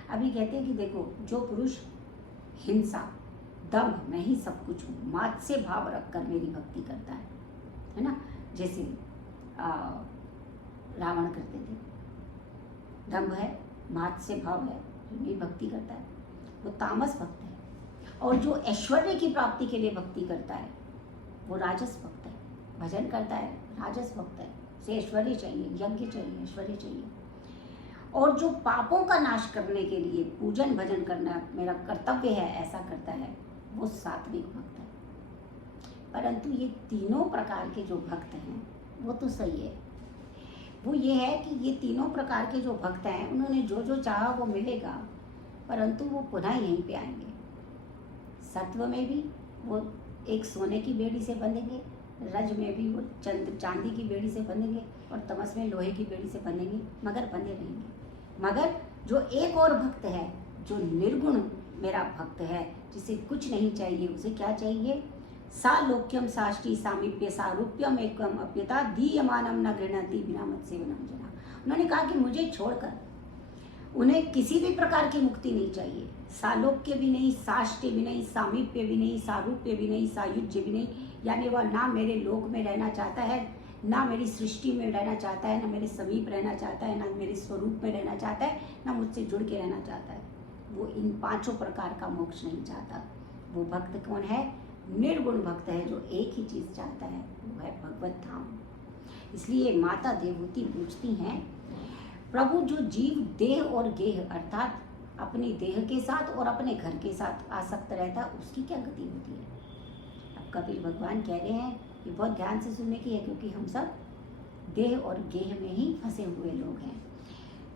अभी कहते हैं कि देखो, जो पुरुष हिंसा, दंभ, मैं ही सब कुछ हूँ, मात्स्य भाव रखकर मेरी भक्ति करता है ना, जैसे रावण करते थे, दंभ है, मात्स्य भाव है, जो मेरी भक्ति करता है वो तामस भक्त है। और जो ऐश्वर्य की प्राप्ति के लिए भक्ति करता है वो राजस भक्त है, भजन करता है, राजस भक्त है, उसे ऐश्वर्य चाहिए, यज्ञ चाहिए, ऐश्वर्य चाहिए। और जो पापों का नाश करने के लिए पूजन भजन करना मेरा कर्तव्य है, ऐसा करता है, वो सात्विक भक्त है। परंतु ये तीनों प्रकार के जो भक्त हैं वो तो सही है, वो ये है कि ये तीनों प्रकार के जो भक्त हैं उन्होंने जो जो चाहा वो मिलेगा, परंतु वो पुनः यहीं पे आएंगे। सत्व में भी वो एक सोने की बेड़ी से बंधेंगे, रज में भी वो चांदी की बेड़ी से बंधेंगे, और तमस में लोहे की बेड़ी से बंधेंगे, मगर बंधे रहेंगे। मगर जो एक और भक्त है, जो निर्गुण मेरा भक्त है, जिसे कुछ नहीं चाहिए, उसे क्या चाहिए, सालोक्यम साष्टी सामीप्य सारूप्यम एकम अप्यता दीयमानम न गृह्णति बिना मत्सेवनम जना। उन्होंने कहा कि मुझे छोड़कर उन्हें किसी भी प्रकार की मुक्ति नहीं चाहिए, सालोक्य भी नहीं, साष्टी भी नहीं, सामीप्य भी नहीं, सारूप्य भी नहीं, सायुज्य भी नहीं, यानी वह ना मेरे लोक में रहना चाहता है, ना मेरी सृष्टि में रहना चाहता है, ना मेरे समीप रहना चाहता है, ना मेरे स्वरूप में रहना चाहता है, ना मुझसे जुड़ के रहना चाहता है। वो इन 5 प्रकार का मोक्ष नहीं चाहता। वो भक्त कौन है, निर्गुण भक्त है, जो एक ही चीज़ चाहता है, वो है भगवत धाम। इसलिए माता देवहूति पूछती हैं, प्रभु जो जीव देह और गेह अर्थात अपनी देह के साथ और अपने घर के साथ आसक्त रहता है, उसकी क्या गति होती है। अब कपिल भगवान कह रहे हैं कि बहुत ध्यान से सुनने की है, क्योंकि हम सब देह और गेह में ही फंसे हुए लोग हैं।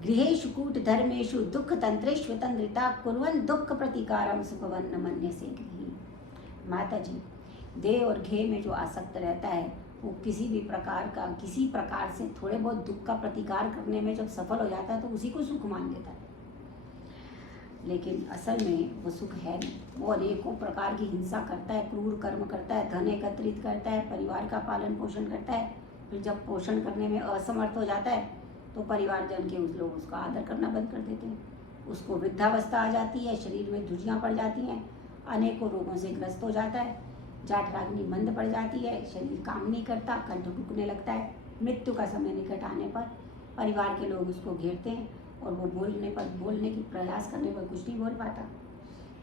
गृहेषु कूट धर्मेषु दुख तंत्रेषु तंत्रिता कुर्वन् दुख प्रतिकारम सुभवन्न मन्यसे गृही। माता जी, देह और घेह में जो आसक्त रहता है वो किसी भी प्रकार से थोड़े बहुत दुख का प्रतिकार करने में जब सफल हो जाता है तो उसी को सुख मान लेता है। लेकिन असल में वो सुख है नहीं। वो अनेकों प्रकार की हिंसा करता है, क्रूर कर्म करता है, धन एकत्रित करता है, परिवार का पालन पोषण करता है। फिर जब पोषण करने में असमर्थ हो जाता है तो परिवारजन के उस लोग उसका आदर करना बंद कर देते हैं। उसको वृद्धावस्था आ जाती है, शरीर में धुरियाँ पड़ जाती हैं, अनेकों रोगों से ग्रस्त हो जाता है, जाठराग्नि मंद पड़ जाती है, शरीर काम नहीं करता, कंठ दुखने लगता है। मृत्यु का समय निकट आने पर परिवार के लोग उसको घेरते हैं और वो बोलने की प्रयास करने पर कुछ नहीं बोल पाता।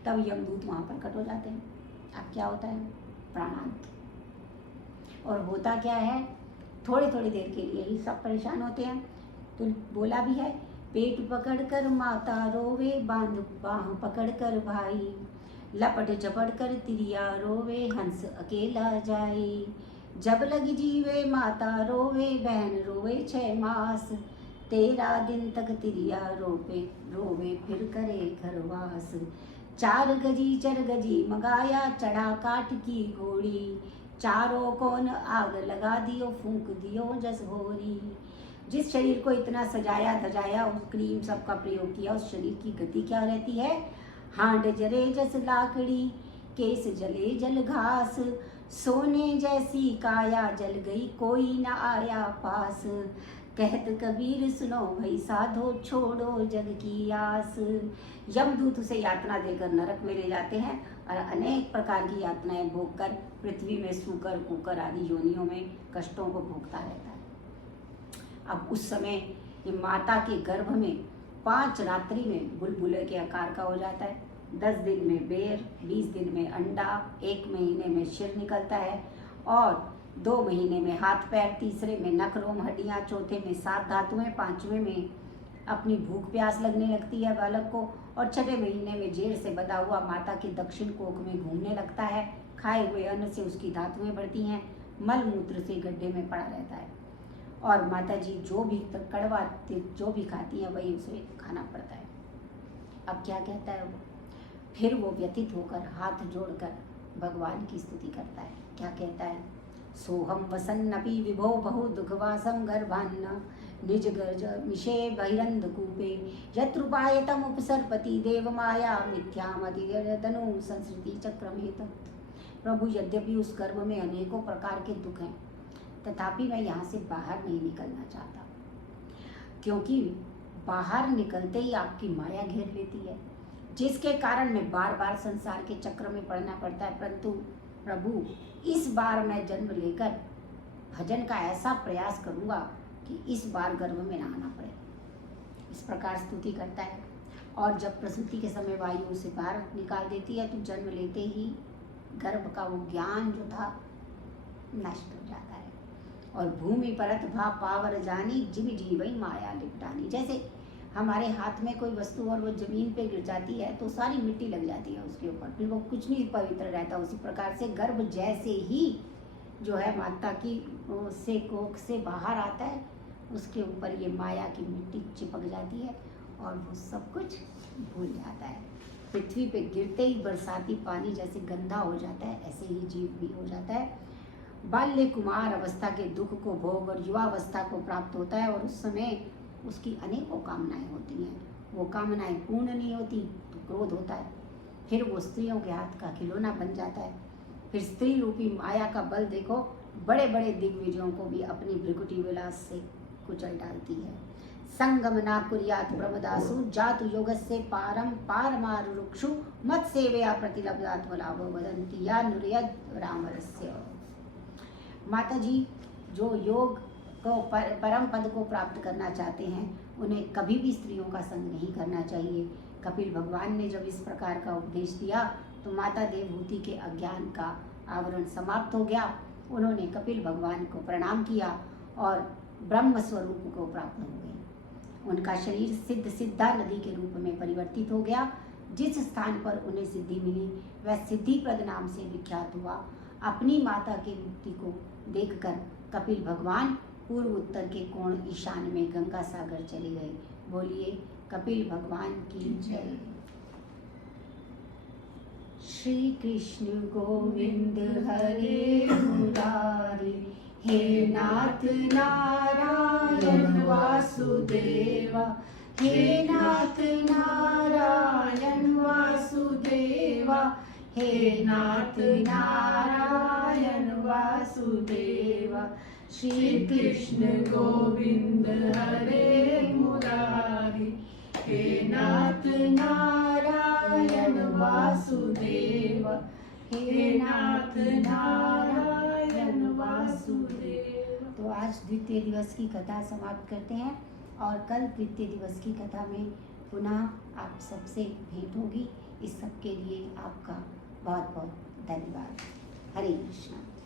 तब यमदूत वहाँ पर कट हो जाते हैं। अब क्या होता है? प्राणांत। और होता क्या है? थोड़ी थोड़ी देर के लिए ही सब परेशान होते हैं। तो बोला भी है, पेट पकड़ कर माता रोवे, बांध बाह पकड़ कर भाई, लपट झपट कर तिरिया रोवे, हंस अकेला जाए। जब लगी जीवे माता रोवे, बहन रोवे 6 मास, 13 दिन तक तिरिया रोवे फिर करे घरवास। 4 गजी चर गजी मंगाया, चढ़ा काठ की घोड़ी, चारों कोन आग लगा दियो, फूंक दियो जस भोरी। जिस शरीर को इतना सजाया धजाया, उस क्रीम सबका प्रयोग किया, उस शरीर की गति क्या रहती है? हांड जरे जस लाकड़ी, केस जले जल घास, सोने जैसी काया जल गई, कोई न आया पास। कहत कबीर सुनो भई साधो, छोड़ो जग की आस। यमदूत उसे यातना देकर नरक में ले जाते हैं और अनेक प्रकार की यातनाएं भोग कर पृथ्वी में सूकर कुकर आदि योनियों में कष्टों को भोगता रहता है। अब उस समय ये माता के गर्भ में 5 रात्रि में बुलबुले के आकार का हो जाता है। 10 दिन में बेर, 20 दिन में अंडा, 1 महीने में सिर निकलता है और 2 महीने में हाथ पैर, तीसरे में नख रोम हड्डियाँ, चौथे में 7 धातुएं, 5वें में अपनी भूख प्यास लगने लगती है बालक को और 6ठे महीने में जेर से बंधा हुआ माता के दक्षिण कोख में घूमने लगता है। खाए हुए अन्न से उसकी धातुएं बढ़ती हैं, मल मूत्र से गड्ढे में पड़ा रहता है और माता जी जो भी कड़वा जो भी खाती है वही उसे खाना पड़ता है। अब क्या कहता है वो? फिर वो व्यथित होकर हाथ जोड़कर भगवान की स्तुति करता है। क्या कहता है? सोहम वसन्नपि विभो बहु दुखवासम गर्भान्न, निज गर्ज मिशे बहिरंध कूपे, यत्रुपायतम उपसर्पति देव माया मिथ्यामतिदनु संस्कृति चक्रमेत। प्रभु, यद्यपि उस गर्भ में अनेकों प्रकार के दुख हैं, तथापि मैं यहाँ से बाहर नहीं निकलना चाहता, क्योंकि बाहर निकलते ही आपकी माया घेर लेती है, जिसके कारण मैं बार बार संसार के चक्र में पड़ना पड़ता है। परंतु प्रभु, इस बार मैं जन्म लेकर भजन का ऐसा प्रयास करूँगा कि इस बार गर्भ में ना आना पड़े। इस प्रकार स्तुति करता है और जब प्रसूति के समय वायु उसे बाहर निकाल देती है तो जन्म लेते ही गर्भ का वो ज्ञान जो था नष्ट हो जाता है और भूमि परत भा पावर जानी, जिम जीवई माया लिपटानी। जैसे हमारे हाथ में कोई वस्तु और वो जमीन पे गिर जाती है तो सारी मिट्टी लग जाती है उसके ऊपर, फिर वो कुछ नहीं पवित्र रहता। उसी प्रकार से गर्भ जैसे ही जो है माता की से कोख से बाहर आता है, उसके ऊपर ये माया की मिट्टी चिपक जाती है और वो सब कुछ भूल जाता है। पृथ्वी पे गिरते ही बरसाती पानी जैसे गंदा हो जाता है, ऐसे ही जीव भी हो जाता है। बाल्य कुमार अवस्था के दुख को भोग और युवावस्था को प्राप्त होता है और उस समय उसकी अनेकों कामनाएं होती हैं। वो कामनाएं पूर्ण नहीं होती तो क्रोध होता है, फिर वो स्त्रियों के हाथ का खिलौना बन जाता है। फिर स्त्री रूपी माया का बल देखो, बड़े बड़े दिग्विजयों को भी अपनी भृकुटी विलास से कुचल डालती है। संगम ना कुर्यात ब्रह्मदासु, जातु योगस्य पारम पारमारुक्षु, मत सेवया प्रतिलब्धात्मलाभो वदन्ति या नुर्यद रामरस्य। माता जी जो योग को परम पद को प्राप्त करना चाहते हैं उन्हें कभी भी स्त्रियों का संग नहीं करना चाहिए। कपिल भगवान ने जब इस प्रकार का उपदेश दिया तो माता देवहूति के अज्ञान का आवरण समाप्त हो गया। उन्होंने कपिल भगवान को प्रणाम किया और ब्रह्म स्वरूप को प्राप्त हो गए। उनका शरीर सिद्धा नदी के रूप में परिवर्तित हो गया। जिस स्थान पर उन्हें सिद्धि मिली वह सिद्धिप्रद नाम से विख्यात हुआ। अपनी माता की मूर्ति को देखकर कपिल भगवान पूर्व उत्तर के कोण ईशान में गंगा सागर चले गए। बोलिए कपिल भगवान की जय। श्री कृष्ण गोविंद हरे मुरारी, हे नाथ नारायण वासुदेवा, हे नाथ नारायण वासुदेवा, हे नाथ नारायण वासुदेवा। श्री कृष्ण गोविंद हरे मुरारी, हे नाथ नारायण वासुदेवा, हे नाथ नारायण वासुदेवा। तो आज द्वितीय दिवस की कथा समाप्त करते हैं और कल तृतीय दिवस की कथा में पुनः आप सबसे भेंट होगी। इस सब के लिए आपका बहुत बहुत धन्यवाद। हरे कृष्णा।